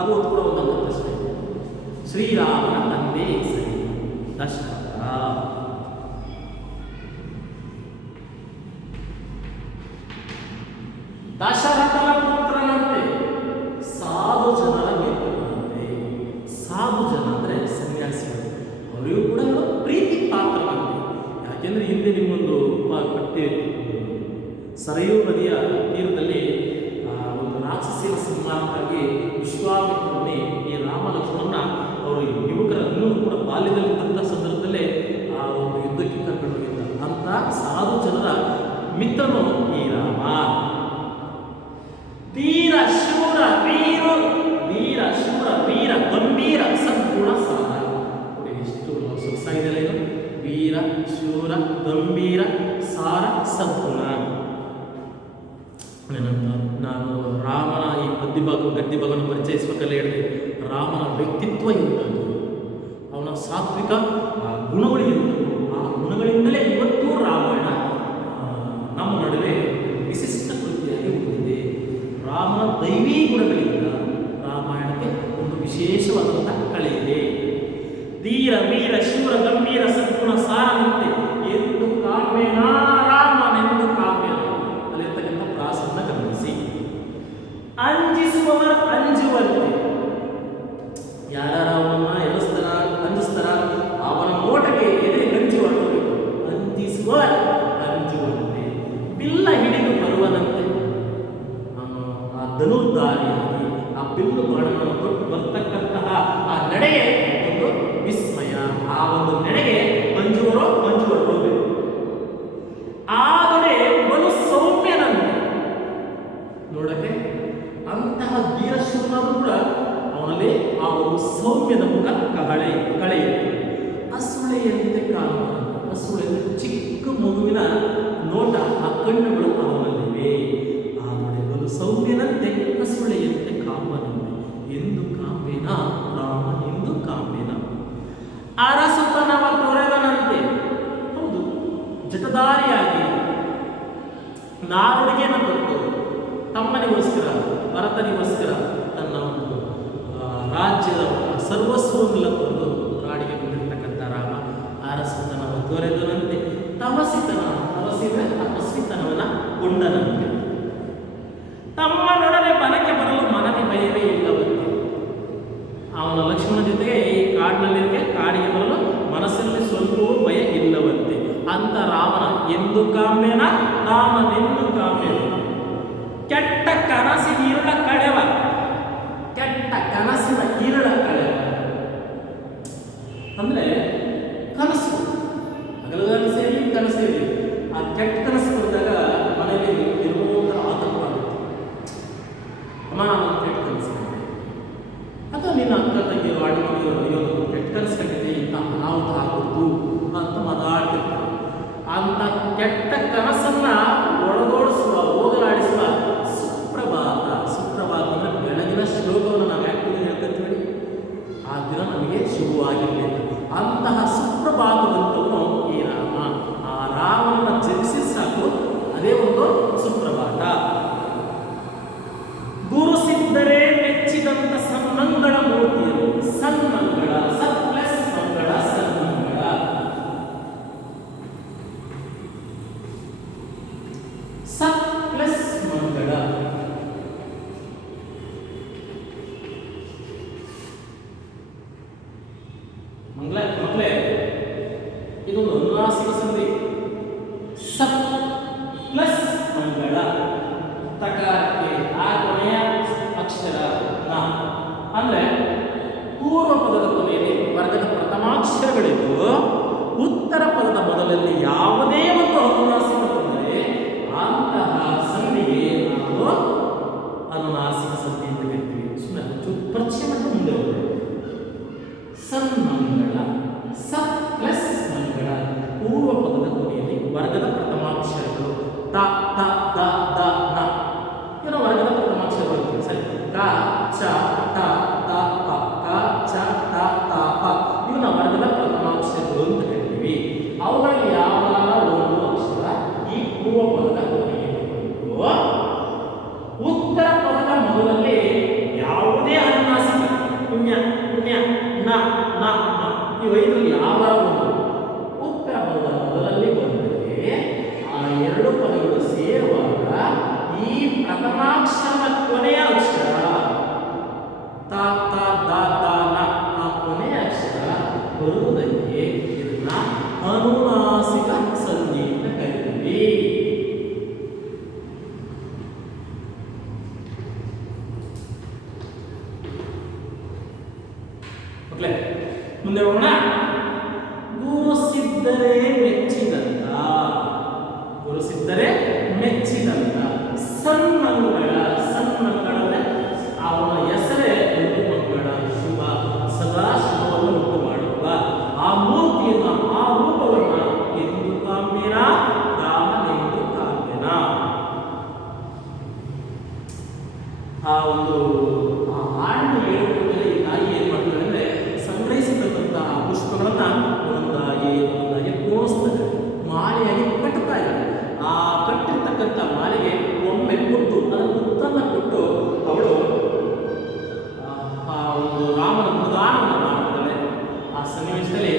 ಅದು ಕೂಡ ಒಂದೊಂದು ಪ್ರಶ್ನೆ. ಶ್ರೀರಾಮನ ತಂದೆ ಸರಿ ದಶರಥ. ದಶರಥನ ಪುತ್ರನಂತೆ ಸಾಧು ಜನರ ಮಿತ್ರನಂತೆ. ಸಾಧು ಜನ ಅಂದ್ರೆ ಸನ್ಯಾಸಿಗಳು, ಅವರಿಗೂ ಕೂಡ ಪ್ರೀತಿ ಪಾತ್ರನಂತೆ. ಯಾಕೆಂದ್ರೆ ಹಿಂದೆ ನಿಮ್ಮೊಂದು ಪಟ್ಟಿ, ಸರಯೂ ನದಿಯ ತೀರದಲ್ಲಿ ಒಂದು ರಾಕ್ಷಸಿನ ಸಂಹಾರಕ್ಕಾಗಿ ವಿಶ್ವಾಮಿತ್ರನೇ ಈ ರಾಮ ಲಕ್ಷ್ಮಣ ಅವರು ಯುವಕರನ್ನು ಕೂಡ ಬಾಲ್ಯದಲ್ಲಿದ್ದಂಥ ಸಂದರ್ಭದಲ್ಲೇ ಆ ಒಂದು ಯುದ್ಧಕ್ಕೆ ಕರ್ಕೊಂಡು ಹೋಗಿದ್ದ ಅಂತ ಸಾಧು ಜನರ ಮಿತ್ರನು ಈ ರಾಮ. ವೀರ ಶೂರ ವೀರ ವೀರ ಶೂರ ವೀರ ಗಂಭೀರ ಸದ್ಗುಣ ಸಾರ. ಎಷ್ಟು ಸೊಗಸಾಗಿದೆ ಇದು. ವೀರ ಶೂರ ಗಂಭೀರ ಸಾರ ಸದ್ಗುಣ. ನಾನು ರಾಮನ ಈ ಗದ್ದಿ ಭಾಗವನ್ನು ಪರಿಚಯಿಸಬೇಕಲ್ಲ ಹೇಳಿದೆ. ರಾಮನ ವ್ಯಕ್ತಿತ್ವ ಎಂಥದ್ದು, ಅವನ ಸಾತ್ವಿಕ ಗುಣಗಳು ಎಂಥದ್ದು. ಆ ಗುಣಗಳಿಂದಲೇ ಇವತ್ತು ರಾಮಾಯಣ ನಮ್ಮ ನಡುವೆ ವಿಶಿಷ್ಟ ಕೃತಿಯಾಗಿ ಉಳಿದಿದೆ. ರಾಮನ ದೈವೀ ಗುಣಗಳಿಂದ ರಾಮಾಯಣಕ್ಕೆ ಒಂದು ವಿಶೇಷವಾದಂತಹ ಕಳೆ ಇದೆ. ಧೀರ ವೀರ ಶೂರ ಗಂಭೀರ ಸದ್ಗುಣ ಸಾರನಂತೆ ಎಂದು ಕಾಮ್ಯನ ರಾಮನೆಂದು ಕಾಮ್ಯನ. ಅಲ್ಲಿರ್ತಕ್ಕಂಥ ಪ್ರಾಸನ್ನ ಗಮನಿಸಿ. ಅಂಜಿಸುವವರ ಅಂಜುವಂತೆ, ಯಾರ ಅವನನ್ನ ಎದುರಿಸ್ತಾರ ಅಂಜಿಸ್ತಾರ ಅವನ ನೋಟಕ್ಕೆ ಎದೆ ಗಂಜಿ ಹೊರಟೋಗಬೇಕು. ಅಂಜಿಸುವ ಅಂಜುವಂತೆ, ಬಿಲ್ಲ ಹಿಡಿದು ಬರುವನಂತೆ, ಆ ಧನುರ್ಧಾರಿಯಾಗಿ ಆ ಬಿಲ್ಲು ಬಾಣಗಳನ್ನು ಕೊಟ್ಟು ಬರ್ತಕ್ಕಂತಹ ಆ ನಡೆಗೆ ಒಂದು ವಿಸ್ಮಯ. ಆ ಒಂದು ನಡೆಗೆ ಮಂಜುವರೋ ಹೋಗಬೇಕು. ಆದರೆ ಬಲು ಸೌಮ್ಯನಂತೆ, ನೋಡಕ್ಕೆ ಅಂತಹ ವೀರಶೂರನಾದರೂ ಕೂಡ ಅವನಲ್ಲಿ ಆ ಒಂದು ಸೌಮ್ಯದ ಮುಖ ಕಳೆಯುತ್ತೆ. ಹಸುಳೆಯಂತೆ ಕಾಲ, ಹಸುಳೆಂದರೆ ಚಿಕ್ಕ ಮಗುವಿನ ನೋಟ, ಆ ಕಣ್ಣುಗಳು ಅವನಲ್ಲಿವೆ. ಆದರೆ ಬಲು ಸೌಮ್ಯನಂತೆ ನಾರುಡಿಗೆಯನ್ನು ಕೊಟ್ಟು ತಮ್ಮನಿಗೋಸ್ಕರ ಭರತನಿಗೋಸ್ಕರ ತನ್ನ ಒಂದು ರಾಜ್ಯದ ಸರ್ವಸ್ವನ್ನೆಲ್ಲ ತಂದು ಕಾಡಿಗೆ ಬಂದಿರತಕ್ಕಂಥ ರಾಮ ಅರಸತನವನ್ನು ತೊರೆದನಂತೆ ತಪಸ್ವಿತನವನ್ನ ಕೊಂಡನಂತೆ. ತಮ್ಮನೊಡನೆ ಬನಕ್ಕೆ ಬರಲು ಮನಕ್ಕೆ ಭಯವೇ ಇಲ್ಲವಂತೆ. ಅವನ ಲಕ್ಷ್ಮಣ ಜೊತೆಗೆ ಈ ಕಾಡಿನಲ್ಲಿ ಕಾಡಿಗೆ ಬರಲು ಮನಸ್ಸಲ್ಲಿ ಸ್ವಲ್ಪವೂ ಭಯ ಇಲ್ಲವಂತೆ. ಅಂತ ರಾಮನ ಎಂದು ಕಾಮ್ಯನ ರಾಮನೆಂದು ಕಾಮ್ಯನ ಕೆಟ್ಟ ಕನಸಿನ ಇರುಳ ಕಳೆವ, ಕೆಟ್ಟ ಕನಸಿನ ಇರುಳ ಕಳೆವ ಅಂದ್ರೆ ಕನಸು ಹಗಲುಗಾಲ ಸೇರಿ ಕನಸೇರಿ. ಆ ಕೆಟ್ಟ ಕನಸು ಬಂದಾಗ ಮನೆಯಲ್ಲಿ ಇರುವಂತ ಆತಂಕ ಆಗುತ್ತೆ. ಅಮ್ಮ ಕೆಟ್ಟ ಕನಸು ಅಥವಾ ನಿನ್ನ ಅಕ್ಕ ತಂಗಿಯೋ ಅಣ್ಣ ಮನೆಯವರು ಅಯ್ಯೋ ಕೆಟ್ಟ ಕನಸು ಕಂಡಿದೆ ಇಂಥ ಅನಾಹುತ ಆಗುತ್ತು ಅಂತ ಮಾತಾಡ್ತಿರ್ತಾರೆ. ಅಂತ ಕೆಟ್ಟ ಕನಸನ್ನ ಒಳಗೋಡಿಸುವ ಹೋಗಲಾಡಿಸುವ ಸುಪ್ರಭಾತ. ಸುಪ್ರಭಾತ ಅಂದ್ರೆ ಬೆಳಗಿನ ಶ್ಲೋಕವನ್ನು ನಾವು ಯಾಕೆ ಹೇಳ್ಕೊತೀವಿ, ಆ ದಿನ ನಮಗೆ ಶುಭವಾಗಿರಲಿ. ಅಂತಹ ಸುಪ್ರಭಾತದಂತವನು ಈ ರಾಮ. ಆ ರಾಮನನ್ನ ಜಪಿಸಿ ಸಾಕು, ಅದೇ ಒಂದು ಸುಪ್ರಭಾತ. ಗುರು ಸಿದ್ಧರೇ ಮೆಚ್ಚಿದಂತ ಸನ್ಮಂಗಳ ಮೂರ್ತಿಯರು. ಸನ್ಮಂಗಳ, ಸತ್ ಪ್ಲಸ್ ಮಂಗಳ, ಸನ್ಮಂಗಳ. ಸತ್ ಪ್ಲಸ್ ಮಂಗಳ. ಮಕ್ಕಳೇ, ಇದೊಂದು ಅನುನಾಸಿಕ ಸಂಧಿ. ಸತ್ ಪ್ಲಸ್ ಮಂಗಳ. ತಕಾರಕ್ಕೆ ಆ ಕೊನೆಯ ಅಕ್ಷರ ನ ಅಂದ್ರೆ ಪೂರ್ವ ಪದದ ಕೊನೆಯಲ್ಲಿ ವರ್ಗದ ಪ್ರಥಮಾಕ್ಷರಗಳಿದ್ದು ಉತ್ತರ ಪದದ ಮೊದಲಲ್ಲಿ ಯಾವುದೇ ಒಂದು ಅನುನಾಸಿಕ ಬಂದರೆ ಅಂತಹ ಸಂಧಿಗೆ ನಾವು ಅನುನಾಸಿಕ ಸಂಧಿ ಅಂತ ಕರಿತೀವಿ. ಸುಮ್ಮನೆ ಪರಿಚಯ ಮಾಡಿ ಮುಂದೆ ಹೋಗ್ತೇವೆ. ಸನ್ಮಂಗಳ, ಸತ್ ಪ್ಲಸ್ ಮಂಗಳ. ಪೂರ್ವ ಪದದ ಕೊನೆಯಲ್ಲಿ ವರ್ಗದ ಪ್ರಥಮಾಕ್ಷರಗಳು ತ ತ ದ ದ ನ ಏನೋ ವರ್ಗದ ಪ್ರಥಮಾಕ್ಷರ ಬರುತ್ತೆ. ಸರಿ, ಕ ಚ ಟ ತ ಪ, ಕ ಚ ಟ ತ ಪ ಇವನ್ನ ವರ್ಗದ ಪ್ರಥಮಾಕ್ಷರಗಳು ಅಂತ ಕರಿತೀವಿ. ಅವುಗಳಲ್ಲಿ ಯಾವ ಒಂದು ಅಕ್ಷರ ಈ ಪೂರ್ವ ಪದದ ಕೊನೆಯಲ್ಲಿ ಬಂತು, ಉತ್ತರ ಪದದ ಮೊದಲಲ್ಲಿ ಯಾವುದೇ ಅನುನಾಸಿಕ ಪುಣ್ಯ ಪುಣ್ಯ ನ ನ ನ ಇವು ಐದರಲ್ಲಿ ಯಾವ ಒಂದು ಉತ್ತರ ಪದದ ಮೊದಲಲ್ಲಿ ಬಂದರೆ ಆ ಎರಡು ಪದಗಳು ಸೇರುವಾಗ ಈ ಪ್ರಥಮಾಕ್ಷರದ ಕೊನೆಯ ಅಕ್ಷರ ತ ತ ದ ದ ನ ಆ ಕೊನೆಯ ಅಕ್ಷರ ಬರುವುದಕ್ಕೆ ಇದನ್ನ ಅನುನಾಸಿಕ ಸಂಧಿ ಅಂತ ಕರೀತೀವಿ. ಮುಂದೆ ಹೋಗೋಣ. ಗುರು ಸಿದ್ಧರೇ ಮೆಚ್ಚಿದಂತ, ಗುರು ಸಿದ್ಧರೇ ಮೆಚ್ಚಿದಂತ ಸನ್ಮಂಗಳ. ಸನ್ಮಂಗಳ ಅವನ ಹೆಸರೇ ಒಂದು ಮಂಗಳ, ಶುಭ, ಸದಾ ಶುಭವನ್ನು ಉಂಟು ಮಾಡುವ ಆ ಮೂರ್ತಿಯನ್ನ, ಆ ರೂಪವನ್ನ ಎಂದು ಕಾಮ್ಯನ ರಾಮನೆಂದು ಕಾಮ್ಯನ. ಆ ಒಂದು ಹಾಡನ್ನು ಹೇಳಿಕೊಂಡ್ರೆ ಈ ತಾಯಿ ಏನ್ ಮಾಡ್ತಾರೆ ಅಂದ್ರೆ ಸಂಗ್ರಹಿಸಿರ್ತಕ್ಕಂಥ ಪುಷ್ಪಗಳನ್ನ ಒಂದೊಂದಾಗಿ ಪೋಣಿಸ್ತಾರೆ, ಮಾಲೆಯಾಗಿ ಕಟ್ಟುತ್ತಾ ಇದ್ದಾರೆ. ಆ ಕಟ್ಟಿರ್ತಕ್ಕಂಥ ಮಾಲೆಗೆ ಒಮ್ಮೆ ಕೊಟ್ಟು ಅದರ ಮುತ್ತನ್ನು ಕೊಟ್ಟು ಅವಳು ಆ ಒಂದು ರಾಮನ ಮುದಾನವನ್ನು ಮಾಡ್ತಾಳೆ. ಆ ಸನ್ನಿವೇಶದಲ್ಲಿ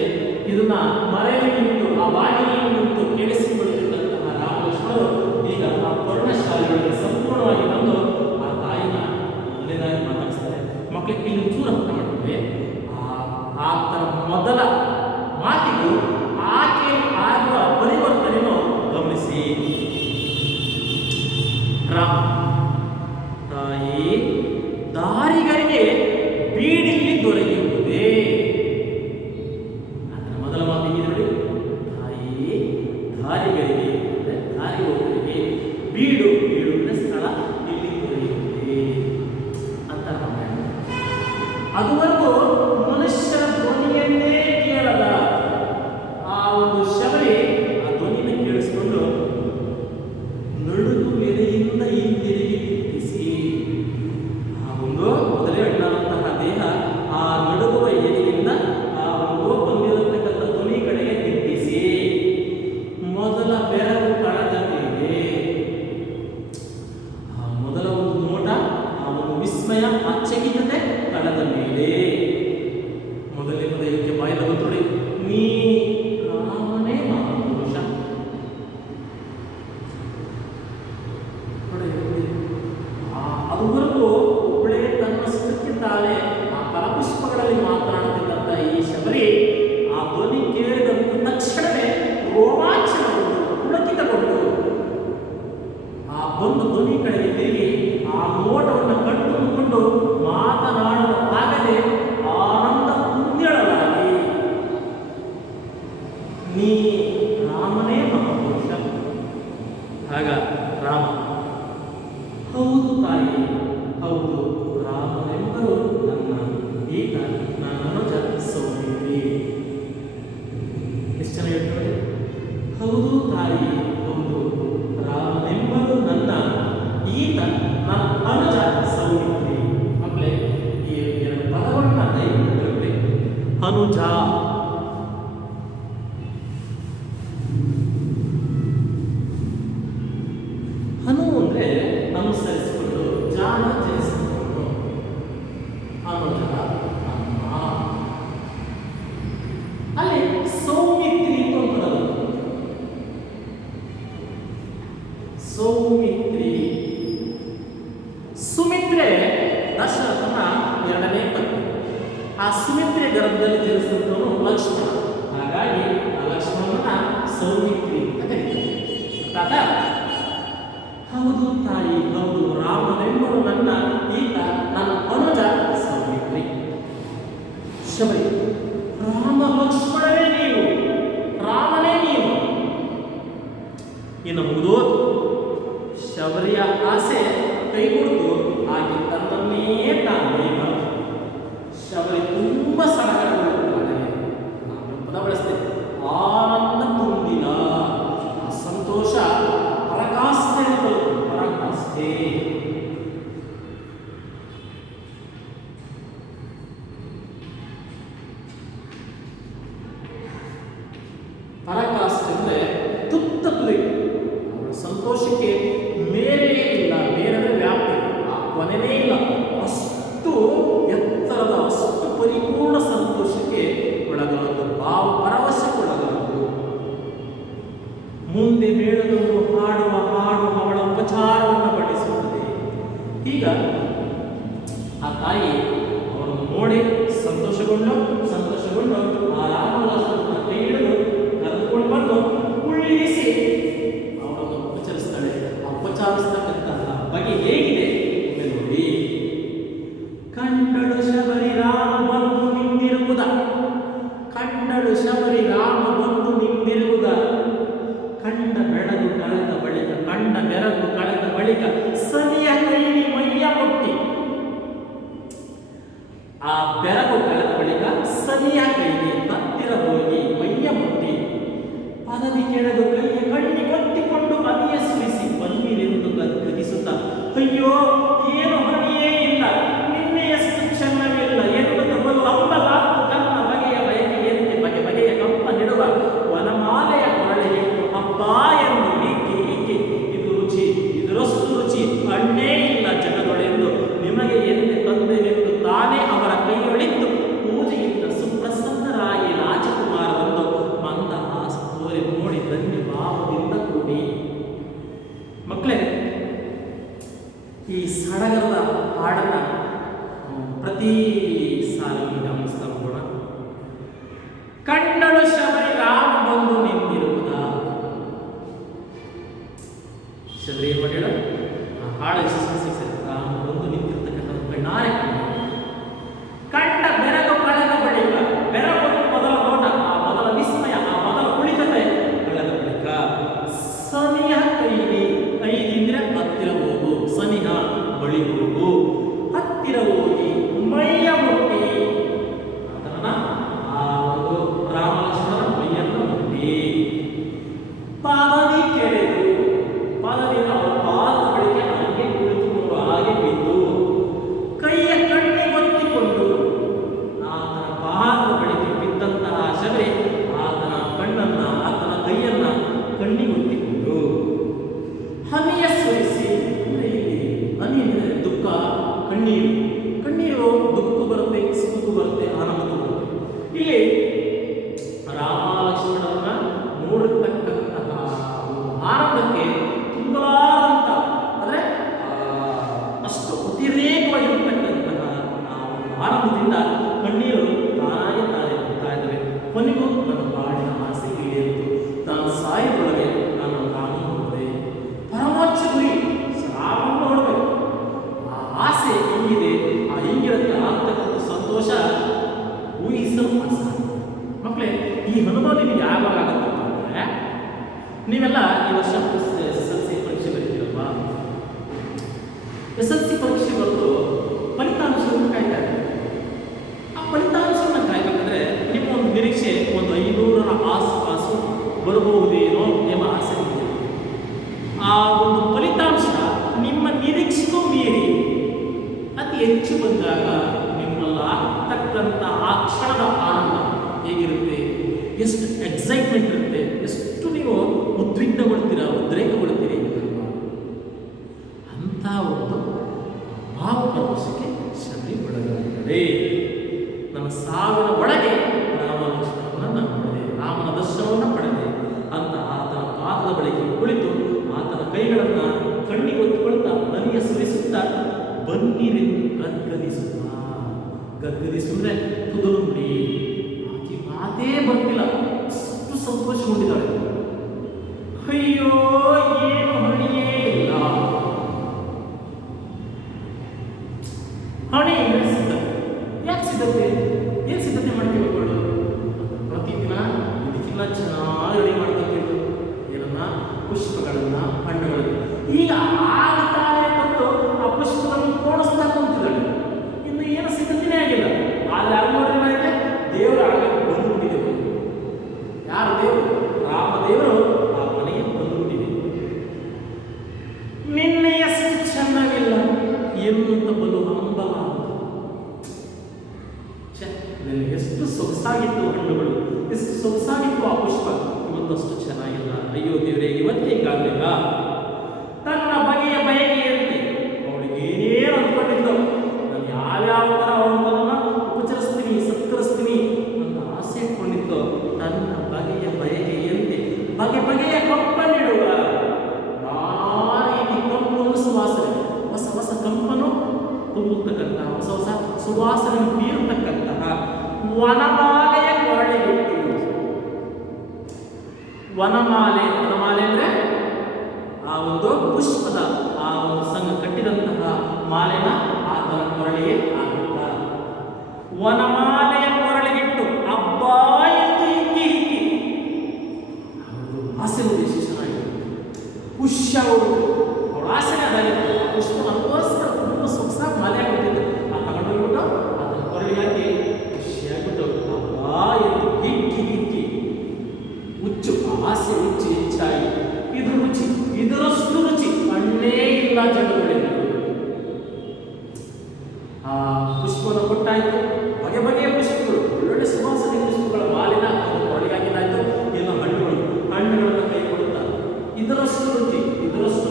ಇದನ್ನ ಮರೆಯಲ್ಲಿ ನಿಂತು, ಆ ಬಾಗಿಲಿನಲ್ಲಿ ನಿಂತು ಕೇಳಿಸಿಕೊಳ್ಳುತ್ತಿದ್ದಂತಹ ರಾಮ ಲಕ್ಷ್ಮಣರು ಈಗ ಆ ಪರ್ಣಶಾಲೆಗಳಿಗೆ ಸಂಪೂರ್ಣವಾಗಿ ಬಂದು ಆ ತಾಯಿನ ಮೊದಲನೇದಾಗಿ ಮಾತಾಡಿಸ್ತಾರೆ. ಮಕ್ಕಳಿಗೆ ಇಲ್ಲಿ ಚೂರು ಅರ್ಥ ಮಾಡ್ತೀವಿ. ಆತನ ಮೊದಲ ಮಾತಿಗೂ ಆಕೆ ಆಗುವ ಪರಿವರ್ತನೆಯನ್ನು ಗಮನಿಸಿ. ರಾಮ, ತಾಯಿ ದಾರಿಗರಿಗೆ ಬೀಡಿಲ್ಲಿ ದೊರೆಯುವುದೇ. ಅದರ ಮೊದಲ ಮಾತಿಗೆ ನೋಡಿ, ತಾಯಿ ದಾರಿಗರಿಗೆ ಅಂದರೆ ದಾರಿ ಹೋಗರಿಗೆ, ಬೀಡು ಬೀಡು ಅಂದರೆ ಸ್ಥಳ, ಇಲ್ಲಿ ದೊರೆಯುವುದೇ ಅಂತ ರಾಮಾಯಣ. ಅದುವರೆಗೂ ಮನುಷ್ಯರ ಧ್ವನಿಯನ್ನೇ ಕೇಳದ ಆ ಒಂದು ಶಬರಿ ಆ ಧ್ವನಿಯನ್ನು ಕೇಳಿಸಿಕೊಂಡು ನಡುಗು ಎದೆಯಿಂದ ಹಿಂದಿರುಗಿ ನಿಂತಿಸಿ ಆ ಒಂದು ಮೊದಲೇ ಅಣ್ಣ ಬೆಳೆಸಿದಂಥವನು ಲಕ್ಷ್ಮಣ. ಹಾಗಾಗಿ ಆ ಲಕ್ಷ್ಮಣನ ಸೌಮಿತ್ರಿ ಅಂತ ಕರೀತಾರೆ. ತಾತ ಹೌದು ತಾಯಿ, ಹೌದು, ರಾಮನೆಂಬರು ನನ್ನ ಈತ ನನ್ನ ಅನುಜ ಸೌಮಿತ್ರಿ. ಶಬರಿ, ರಾಮ ಲಕ್ಷ್ಮಣನೇ ನೀವು, ರಾಮನೇ ನೀವು. ಇನ್ನು ಮುಗಿದು ಶಬರಿಯ ಆಸೆ ಕೈಗೊಡ್ದು ಹಾಗೆ ತನ್ನನ್ನೇ ತಾನೇ ಶಬರಿ ತುಂಬ ಸಡಗರಗೊಳ್ಳುತ್ತಾಳೆ. ನಾನು ಪದ ಬಳಸ್ತೇನೆ, ಆನಂದ ತುಂಬಿದ ಆ ಸಂತೋಷ ಪರಕಾಷ್ಠೆ ಪರಕಾಷ್ಠೆ. ಪರಕಾಷ್ಠೆ ಅಂದರೆ ತುತ್ತ ತುದಿ. ಅವಳ ಸಂತೋಷಕ್ಕೆ ಮೇರೆಯೇ ಇಲ್ಲ, ಮೇರೆ ವ್ಯಾಪ್ತಿ, ಆ ಕೊನೆಯೇ ಇಲ್ಲ. ಅಷ್ಟು ಎತ್ತರದ, ಅಷ್ಟು ಪರಿಪೂರ್ಣ ಸಂತೋಷಕ್ಕೆ ಒಳಗಾದ, ಭಾವ ಪರವಶಕ್ಕೊಳಗಾದು. ಮುಂದೆ ಮೇಳದವರು ಹಾಡುವ ಹಾಡು ಅವಳ ಉಪಚಾರವನ್ನು ಪಡಿಸುತ್ತದೆ. ಈಗ ಆ ತಾಯಿ ಅವರನ್ನು ನೋಡಿ ಸಂತೋಷಗೊಂಡು ಆ ರಾಮಲಕ್ಷ್ಮಣನ ಕೈ ಹಿಡಿದು ಕರೆದುಕೊಂಡು ಬಂದು ಕುಳ್ಳಿರಿಸಿ ಅವರನ್ನು ಉಪಚರಿಸ್ತಾಳೆ. ಆ ಉಪಚಾರಿಸ್ತಕ್ಕಂತಹ ಬಗೆ ಹೇಗಿದೆ ನೋಡಿ. ಕಂಡಳು ಶಬರಿ ರಾಮ ಬಂದು ನಿಂತಿರುವುದ, ಕಂಡಳು ಶಬರಿ ರಾಮ ಬಂದು ನಿಂತಿರುವುದ, ಕಂಡ ಬೆಳಗು ಕಳೆದ ಬಳಿಕ, ಕಂಡ ಬೆರಗು ಕಳೆದ ಬಳಿಕ ಸನಿಯ ಕೈಲಿ ಮೈಯ ಮುಟ್ಟಿ. ಆ ಬೆರಗು ಕಳೆದ ಬಳಿಕ ಸನಿಯ ಕೈಲಿ ಹತ್ತಿರ ಹೋಗಿ ಮೈಯ ಮುಟ್ಟಿ, ಪದವಿ ಕೆಳದು ಕೈಯ ಕಣ್ಣಿ ಒತ್ತಿಕೊಂಡು ಅನಿಯ ಸುರಿಸಿ ಬನ್ನಿರೆಂದು ಗದ್ಗದಿಸುತ್ತ, ಅಯ್ಯೋ ಏನು ಹಣಿಯೇ ಇಲ್ಲ, ನಿನ್ನೆಯಷ್ಟು ಕ್ಷಣವಿಲ್ಲ ಎನ್ನುತ್ತ ಬಲು ಹಂಬಲಾತ್ತು ತನ್ನ ಬಗೆಯ ಬಯಕೆಯಂತೆ ಬಗೆ ಬಗೆಯ ಕಂಪ ನೆಡುವ ವನಮಾಲೆಯ ಕೊರಳಿಗೆ ಹಬ್ಬ ಎಂದು ಈಕೆ ಇದು ರುಚಿ, ಇದರಷ್ಟು ರುಚಿ ಅಣ್ಣೇ ಇಲ್ಲ ಜಗದೊಳೆಂದು ನಿಮಗೆ ಎಂದೆ ತಂದೆನೆಂದು ತಾನೇ ಅವರ ಕೈಯೊಳಿದ್ದು ಪೂಜೆಯಿಂದ ಸುಪ್ರಸನ್ನರಾಗಿ ರಾಜಕುಮಾರರನ್ನು ಮಂದಹಾಸ ತೋರಿ ನೋಡಿ ಧನ್ಯ ಭಾವದಿಂದ ಕೂಡಿ. ಮಕ್ಕಳೇ, ಈ ಸಡಗರದ ಹಾಡನ್ನ ಪ್ರತಿ ಸಾಲಿಗೆ ಗಮನಿಸ್ತಾ ಹೋಗೋಣ. ಕಂಡಳು ಶಬರಿ ರಾಮ ಬಂದು ನಿಂತಿರುವುದ. ಶಬರಿ ಏನು ಮಾಡಿಳ? ಆ ಹಾಡು ರಾಮ ಬಂದು ನಿಂತಿರ್ತಕ್ಕಂಥ ಕಣ್ಣಾರೆ ಕಂಡ ಬೆರಗು ಕಳೆದ ಬಳಿಕ, ಬೆರಗು ಮೊದಲ ನೋಟ, ಆ ಮೊದಲ ವಿಸ್ಮಯ, ಆ ಮೊದಲ ಕುಳಿತತೆ ಕಳೆದ ಬಳಿಕ ಸನಿಹ ಕೈಲಿ, ಕೈದಿಂದ್ರೆ ಹತ್ತಿರ ಹೋಗು, ಸನಿಹ ಬಳಿ ಹೋಗು, ಹತ್ತಿರ ಹೋಗಿ ಮೈಯ ಮುಟ್ಟಿ, ಅದನ್ನ ಆ ಒಂದು ರಾಮಲಕ್ಷ್ಮಣನ ಮೈಯನ್ನು ಮುಟ್ಟಿ, ಪಾದದಿ ಕೆಳೆದು, ಪಾದದಿಂದ ಪಾದದ ಬಳಿಗೆ ಹಾಗೆ ಕುಳಿತುಕೊಂಡು ಹಾಗೆ ಬಿದ್ದು, ಕೈಯ ಕಣ್ಣಿ ಒತ್ತಿಕೊಂಡು ಆತನ ಪಾದದ ಬಳಿಗೆ ಬಿದ್ದಂತಹ ಶಬರಿ ಆತನ ಕಣ್ಣನ್ನ, ಆತನ ಕೈಯನ್ನ ಕಣ್ಣಿಗೆ ಒತ್ತಿಕೊಂಡು ಹನಿಯ ಸುರಿಸಿ, ಹನಿ ಅಂದರೆ ದುಃಖ, ಕಣ್ಣೀರು. ಕಣ್ಣೀರು ದುಃಖಕ್ಕೂ ಬರುತ್ತೆ, ಸುಖಕ್ಕೂ ಬರುತ್ತೆ, ಆನಂದಕ್ಕೂ ಬರುತ್ತೆ. ಇಲ್ಲಿ ರಾಮಲಕ್ಷ್ಮಣರನ್ನ ನೋಡಿರ್ತಕ್ಕಂತಹ ಆನಂದಕ್ಕೆ ತುಂಬಲಾರಂತ, ಅಂದರೆ ಅಷ್ಟು ಅತಿರೇಕವಾಗಿರತಕ್ಕಂತಹ ಆನಂದದಿಂದ ಕಣ್ಣೀರು ತಾನಾಗಿ ತಾನೇ ಬರ್ತಾ ಇದ್ದಾರೆ. ಕೊನೆಗೂ ನನ್ನ ಬಾಳಿನ ಆಸೆ ಈಡೇರಿತು, ತಾನು ಸಾಯದೊಳಗೆ ನಾನು ರಾಮನ ನೋಡಿದೆ, ಪರಮೋಚ್ಚ ಗುರಿ ರಾಮನ ನೋಡಬೇಕು. ಆ ಆಸೆ ಹೆಂಗಿದೆ, ಆ ಹಿಂಗಿರತ್ತೆ ಆಗ್ತಕ್ಕಂಥ ಸಂತೋಷ ಊಹಿಸಲು ಅಸಾಧ್ಯ. ಮಕ್ಕಳೇ, ಈ ಅನುಭವ ನಿಮಗೆ ಯಾವಾಗ ಆಗುತ್ತಪ್ಪ ಅಂದರೆ, ನೀವೆಲ್ಲ ಈ ವರ್ಷ SSLC ಪರೀಕ್ಷೆ ಬರೀತೀರಲ್ವಾ? SSLC ಪರೀಕ್ಷೆ ಬರೆದು ಫಲಿತಾಂಶವನ್ನು ಕಾಯ್ತಾ ಇದ್ದಾರೆ. ಆ ಫಲಿತಾಂಶವನ್ನು ಕಾಯ್ಬೇಕಂದ್ರೆ ನಿಮ್ಮ ಒಂದು ನಿರೀಕ್ಷೆ ಒಂದು 500ರ ಆಸುಪಾಸು ಬರಬಹುದೇನೋ ಎಂಬ ಆಸೆ ಇದೆ. ಆ ಒಂದು ಫಲಿತಾಂಶ ನಿಮ್ಮ ನಿರೀಕ್ಷೆಗೂ ಮೀರಿ ಅತಿ ಹೆಚ್ಚು ಬಂದಾಗ ನಿಮ್ಮಲ್ಲಿ ಆಗ್ತಕ್ಕಂಥ ಆ ಕ್ಷಣದ ಆನಂದ ಹೇಗಿರುತ್ತೆ, ಎಷ್ಟು ಎಕ್ಸೈಟ್ಮೆಂಟ್ ಇರುತ್ತೆ, ಎಷ್ಟು ನೀವು ಉದ್ವಿಗ್ನಗೊಳ್ತೀರಾ, ಉದ್ರೇಕಗೊಳ್ತೀರಿ ಅಂತ ಒಂದು ಭಾವಪರವಶಕ್ಕೆ ಶಬರಿ ಒಳಗಾಗುತ್ತದೆ. ನನ್ನ ಸಾವಿನ ಒಳಗೆ ರಾಮಲಕ್ಷ್ಮಣರನ್ನು ನಾನು ನೋಡಿದೆ, ರಾಮನ ದರ್ಶನವನ್ನು ಪಡೆದೆ ಅಂತ ಆತನ ಪಾದದ ಬಳಿಗೆ ಕುಳಿತು ಆತನ ಕೈಗಳನ್ನು ಕಣ್ಣಿಗೆ ಒತ್ತಿಕೊಳ್ತಾ ನನಿಯ ಸುರಿಸುತ್ತಾ ಬನ್ನಿರೆಂದು ಗದ್ಗದಿಸುತ್ತಾ, ಗದ್ಗದಿಸಿದ್ರೆ ಕುದುರುಂಡಿ, ಮಾತೇ ಬರ್ತಿಲ್ಲ, ಅಷ್ಟು ಸಂತೋಷಗೊಂಡಿದ್ದಾಳೆ. ಅಯ್ಯೋ ಏನು ಹಣಿಯೇ ಇಲ್ಲ, ಹಣಿ ಸಿದ್ಧತೆ. ಯಾಕೆ ಸಿದ್ಧತೆ? ಏನು ಸಿದ್ಧತೆ ಮಾಡ್ಕೊಳ್ಕೊಳ್ಳು? ಪ್ರತಿದಿನ ಇದಕ್ಕೆಲ್ಲ ಚೆನ್ನಾಗಿ ರೆಡಿ ಮಾಡ್ಕೊಳ್ಬೇಕು. ಏನನ್ನ? ಪುಷ್ಪಗಳನ್ನ, ಹಣ್ಣುಗಳನ್ನ. ಈಗ ಆಗ್ತಾರೆ ಮತ್ತು ಆ ಪುಷ್ಪಗಳನ್ನು ತೋರಿಸ್ತಾ ಕುಂತಿದ್ದಾಳೆ. ಇನ್ನು ಏನು ಸಿದ್ಧತೆನೇ ಆಗಿಲ್ಲ. ಆದ್ರೆ ಆಗ ನೋಡಿದ್ರೆ ದೇವರು ಆಗ ಬಂದುಬಿಟ್ಟಿದೆ. ಯಾರು ದೇವರು? ರಾಮದೇವರು ಆ ಮನೆಗೆ ಬಂದುಬಿಟ್ಟಿದೆ. ನಿನ್ನೆ ಎಷ್ಟು ಚೆನ್ನಾಗಿಲ್ಲ ಎನ್ನುತ್ತ ಬಲು ಹಂಬಲ. ಎಷ್ಟು ಸೊಗಸಾಗಿತ್ತು ಹಣ್ಣುಗಳು, ಎಷ್ಟು ಸೊಗಸಾಗಿತ್ತು ಆ ಪುಷ್ಪ, ಇವತ್ತಷ್ಟು ಚೆನ್ನಾಗಿಲ್ಲ. ಅಯ್ಯೋ ದೇವರೇ, ಇವತ್ತೇ ಹಿಂಗಾಗಲಿಲ್ಲ. ತನ್ನ ಬಗೆಯ ಬಯಕೆಯಂತೆ ಅವಳಿಗೆ ಏನೇನು ಅಂದ್ಕೊಂಡಿದ್ದೋ, ನಾನು ಯಾವ್ಯಾವ ಥರ ಅವಳನ್ನ ಉಪಚರಿಸ್ತೀನಿ, ಸತ್ಕರಿಸ್ತೀನಿ ಅಂತ ಆಸೆ ಇಟ್ಕೊಂಡಿದ್ದೋ, ತನ್ನ ಬಗೆಯ ಬಯಕೆಯಂತೆ ಬಗೆ ಬಗೆಯ ಕಂಪನಿಡುವ ನಾನಾ ರೀತಿ ಕಂಪು ಸುವಾಸನೆ, ಹೊಸ ಹೊಸ ಕಂಪನು ತುಂಬತಕ್ಕಂತಹ, ಹೊಸ ಹೊಸ ಸುವಾಸನೆ ಬೀರತಕ್ಕಂತಹ ವನಮಾಲೆಯ ಕೊರಳಿಗಿಟ್ಟು. ವನಮಾಲೆ, ವನಮಾಲೆ ಅಂದ್ರೆ ಆ ಒಂದು ಪುಷ್ಪದ ಆ ಒಂದು ಸಂಘ ಕಟ್ಟಿದಂತಹ ಮಾಲೆನ ಆತನ ಕೊರಳಿಗೆ ಹಾಕುತ್ತ, ವನಮಾಲೆಯ ಕೊರಳಿಗಿಟ್ಟು ಹಬ್ಬ ಎಂದು ಹಿಕ್ಕಿ ಹಿಕ್ಕಿ. ಆಸೆ ವಿಶೇಷನಾಗಿದೆ. ಪುಷ್ಯವು ಅವಳ ಆಸೆನೇ ಅದಾಗಿತ್ತು. ಪುಷ್ಪ ಅದಕ್ಕೋಸ್ಕರ ತುಂಬ ಸೊಗಸಾಗಿ ಮಾಲೆ ಆಗಿಬಿಟ್ಟಿದ್ದು. ಆ ತಗೊಂಡೋಗ್ಬಿಟ್ಟು ಅದನ್ನ ಕೊರಳಿಗೆ ಹಾಕಿ ಖುಷಿಯಾಗ್ಬಿಟ್ಟು ಹಬ್ಬ ಎಂದು ಹಿಕ್ಕಿ ಹಿಕ್ಕಿ. ಹುಚ್ಚು, ಆಸೆ ಹುಚ್ಚು ಹೆಚ್ಚಾಗಿ ಇದು ರುಚಿ, ಇದರಷ್ಟು ರುಚಿ ಹಣ್ಣೇ ಇಲ್ಲ ಜಗದಲ್ಲಿ. ಆ ಪುಷ್ಪವನ್ನು ಕೊಟ್ಟಾಯ್ತು, ಬಗೆ ಬಗೆಯ ಪುಷ್ಪಗಳು, ಒಳ್ಳೊಳ್ಳೆ ಸುವಾಸನೆ ಪುಷ್ಪಗಳ ಮಾಲಿನ ಕೊರಳಿಗೆ ಹಾಕಿದಾಯ್ತು. ಎಲ್ಲ ಹಣ್ಣುಗಳನ್ನು ಕೈ ಕೊಡುತ್ತಾ ಇದರಷ್ಟು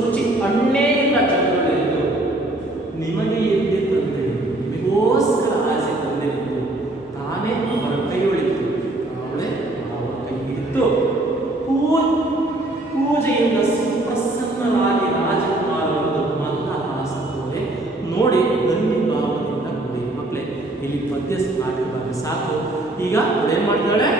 ರುಚಿ ಹಣ್ಣೇ ಇಲ್ಲ ಜಗದಲ್ಲಿ. ನಿಮಗೆ ಎದ್ದೆ ತಂದೆ, ನಿಮಗೋಸ್ಕರ ಆಸೆ ತಂದೆ ತಾನೇ ಅವರ ಕೈ ಹೊಳಿತು. ಅವಳೇ ಅವರ ಕೈ ಹಿಡಿತು. ಪೂಜೆಯಿಂದ ಸುಪ್ರಸನ್ನರಾಗಿ ರಾಜಕುಮಾರರನ್ನು ಮಂದಹಾಸತೋಡೆ ನೋಡಿ ಗಂಡು ಭಾವದಿಂದ ಕೂಡಿ. ಮಕ್ಕಳೇ, ಇಲ್ಲಿ ಪದ್ಯ ಆಗಿದ್ದಾರೆ ಸಾಕು. ಈಗ ಅವಳೇನ್ ಮಾಡ್ತಾಳೆ?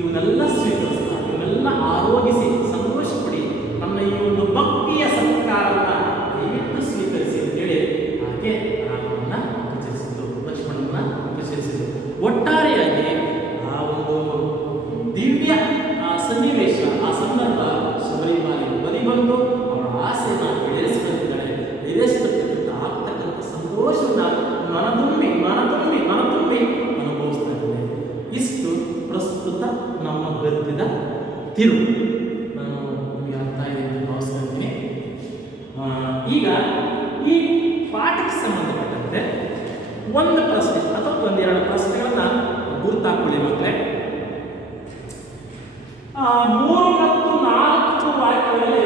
ಇವನ್ನೆಲ್ಲ ಸ್ವೀಕರಿಸ್ತಾಳೆ, ಇವನ್ನೆಲ್ಲ ಆರೋಗಿಸಿ ಸಂತೋಷಪಡಿ, ನನ್ನ ಈ ಒಂದು ಭಕ್ತಿಯ ಸತ್ಕಾರವನ್ನ ದಯವಿಟ್ಟು ಸ್ವೀಕರಿಸಿ ಅಂತೇಳಿ ಹಾಗೆ ರಾಮನನ್ನ ಉಪಚರಿಸಿದ್ರು, ಲಕ್ಷ್ಮಣನ ಉಪಚರಿಸಿದ್ರು. ಒಟ್ಟಾರೆಯಾಗಿ ಆ ಒಂದು ದಿವ್ಯ ಸನ್ನಿವೇಶ, ಆ ಸಂದರ್ಭ ಶಬರಿಮಾಲೆ ಬದಿ ಬಂದು ಅವಳ ಆಸೆಯನ್ನು ಈಡೇರಿಸಿಕೊಂಡಿದ್ದಾಳೆ. ಈಡೇರಿಸತಕ್ಕಂಥ ಆಗ್ತಕ್ಕಂಥ ಸಂತೋಷವನ್ನ ಮನತುಂಬಿ ಅನುಭವಿಸ್ತಾ ಇದ್ದಾಳೆ. ಇಷ್ಟು ಪ್ರಸ್ತುತ ನಮ್ಮ ಗದ್ಯದ ತಿರುವು. ನಾನು ನಿಮಗೆ ಅರ್ಥ ಇದೆ ಅಂತ ಭಾವಿಸ್ತಾ ಇದ್ದೀನಿ. ಈಗ ಈ ಪಾಠಕ್ಕೆ ಸಂಬಂಧಪಟ್ಟಂತೆ ಒಂದು ಪ್ರಶ್ನೆ ಅಥವಾ ಒಂದೆರಡು ಪ್ರಶ್ನೆಗಳನ್ನ ಗುರುತಾಕೊಳ್ಳಿ ಮಕ್ಕಳೇ. 3 ಮತ್ತು 4 ವಾಕ್ಯಗಳಲ್ಲಿ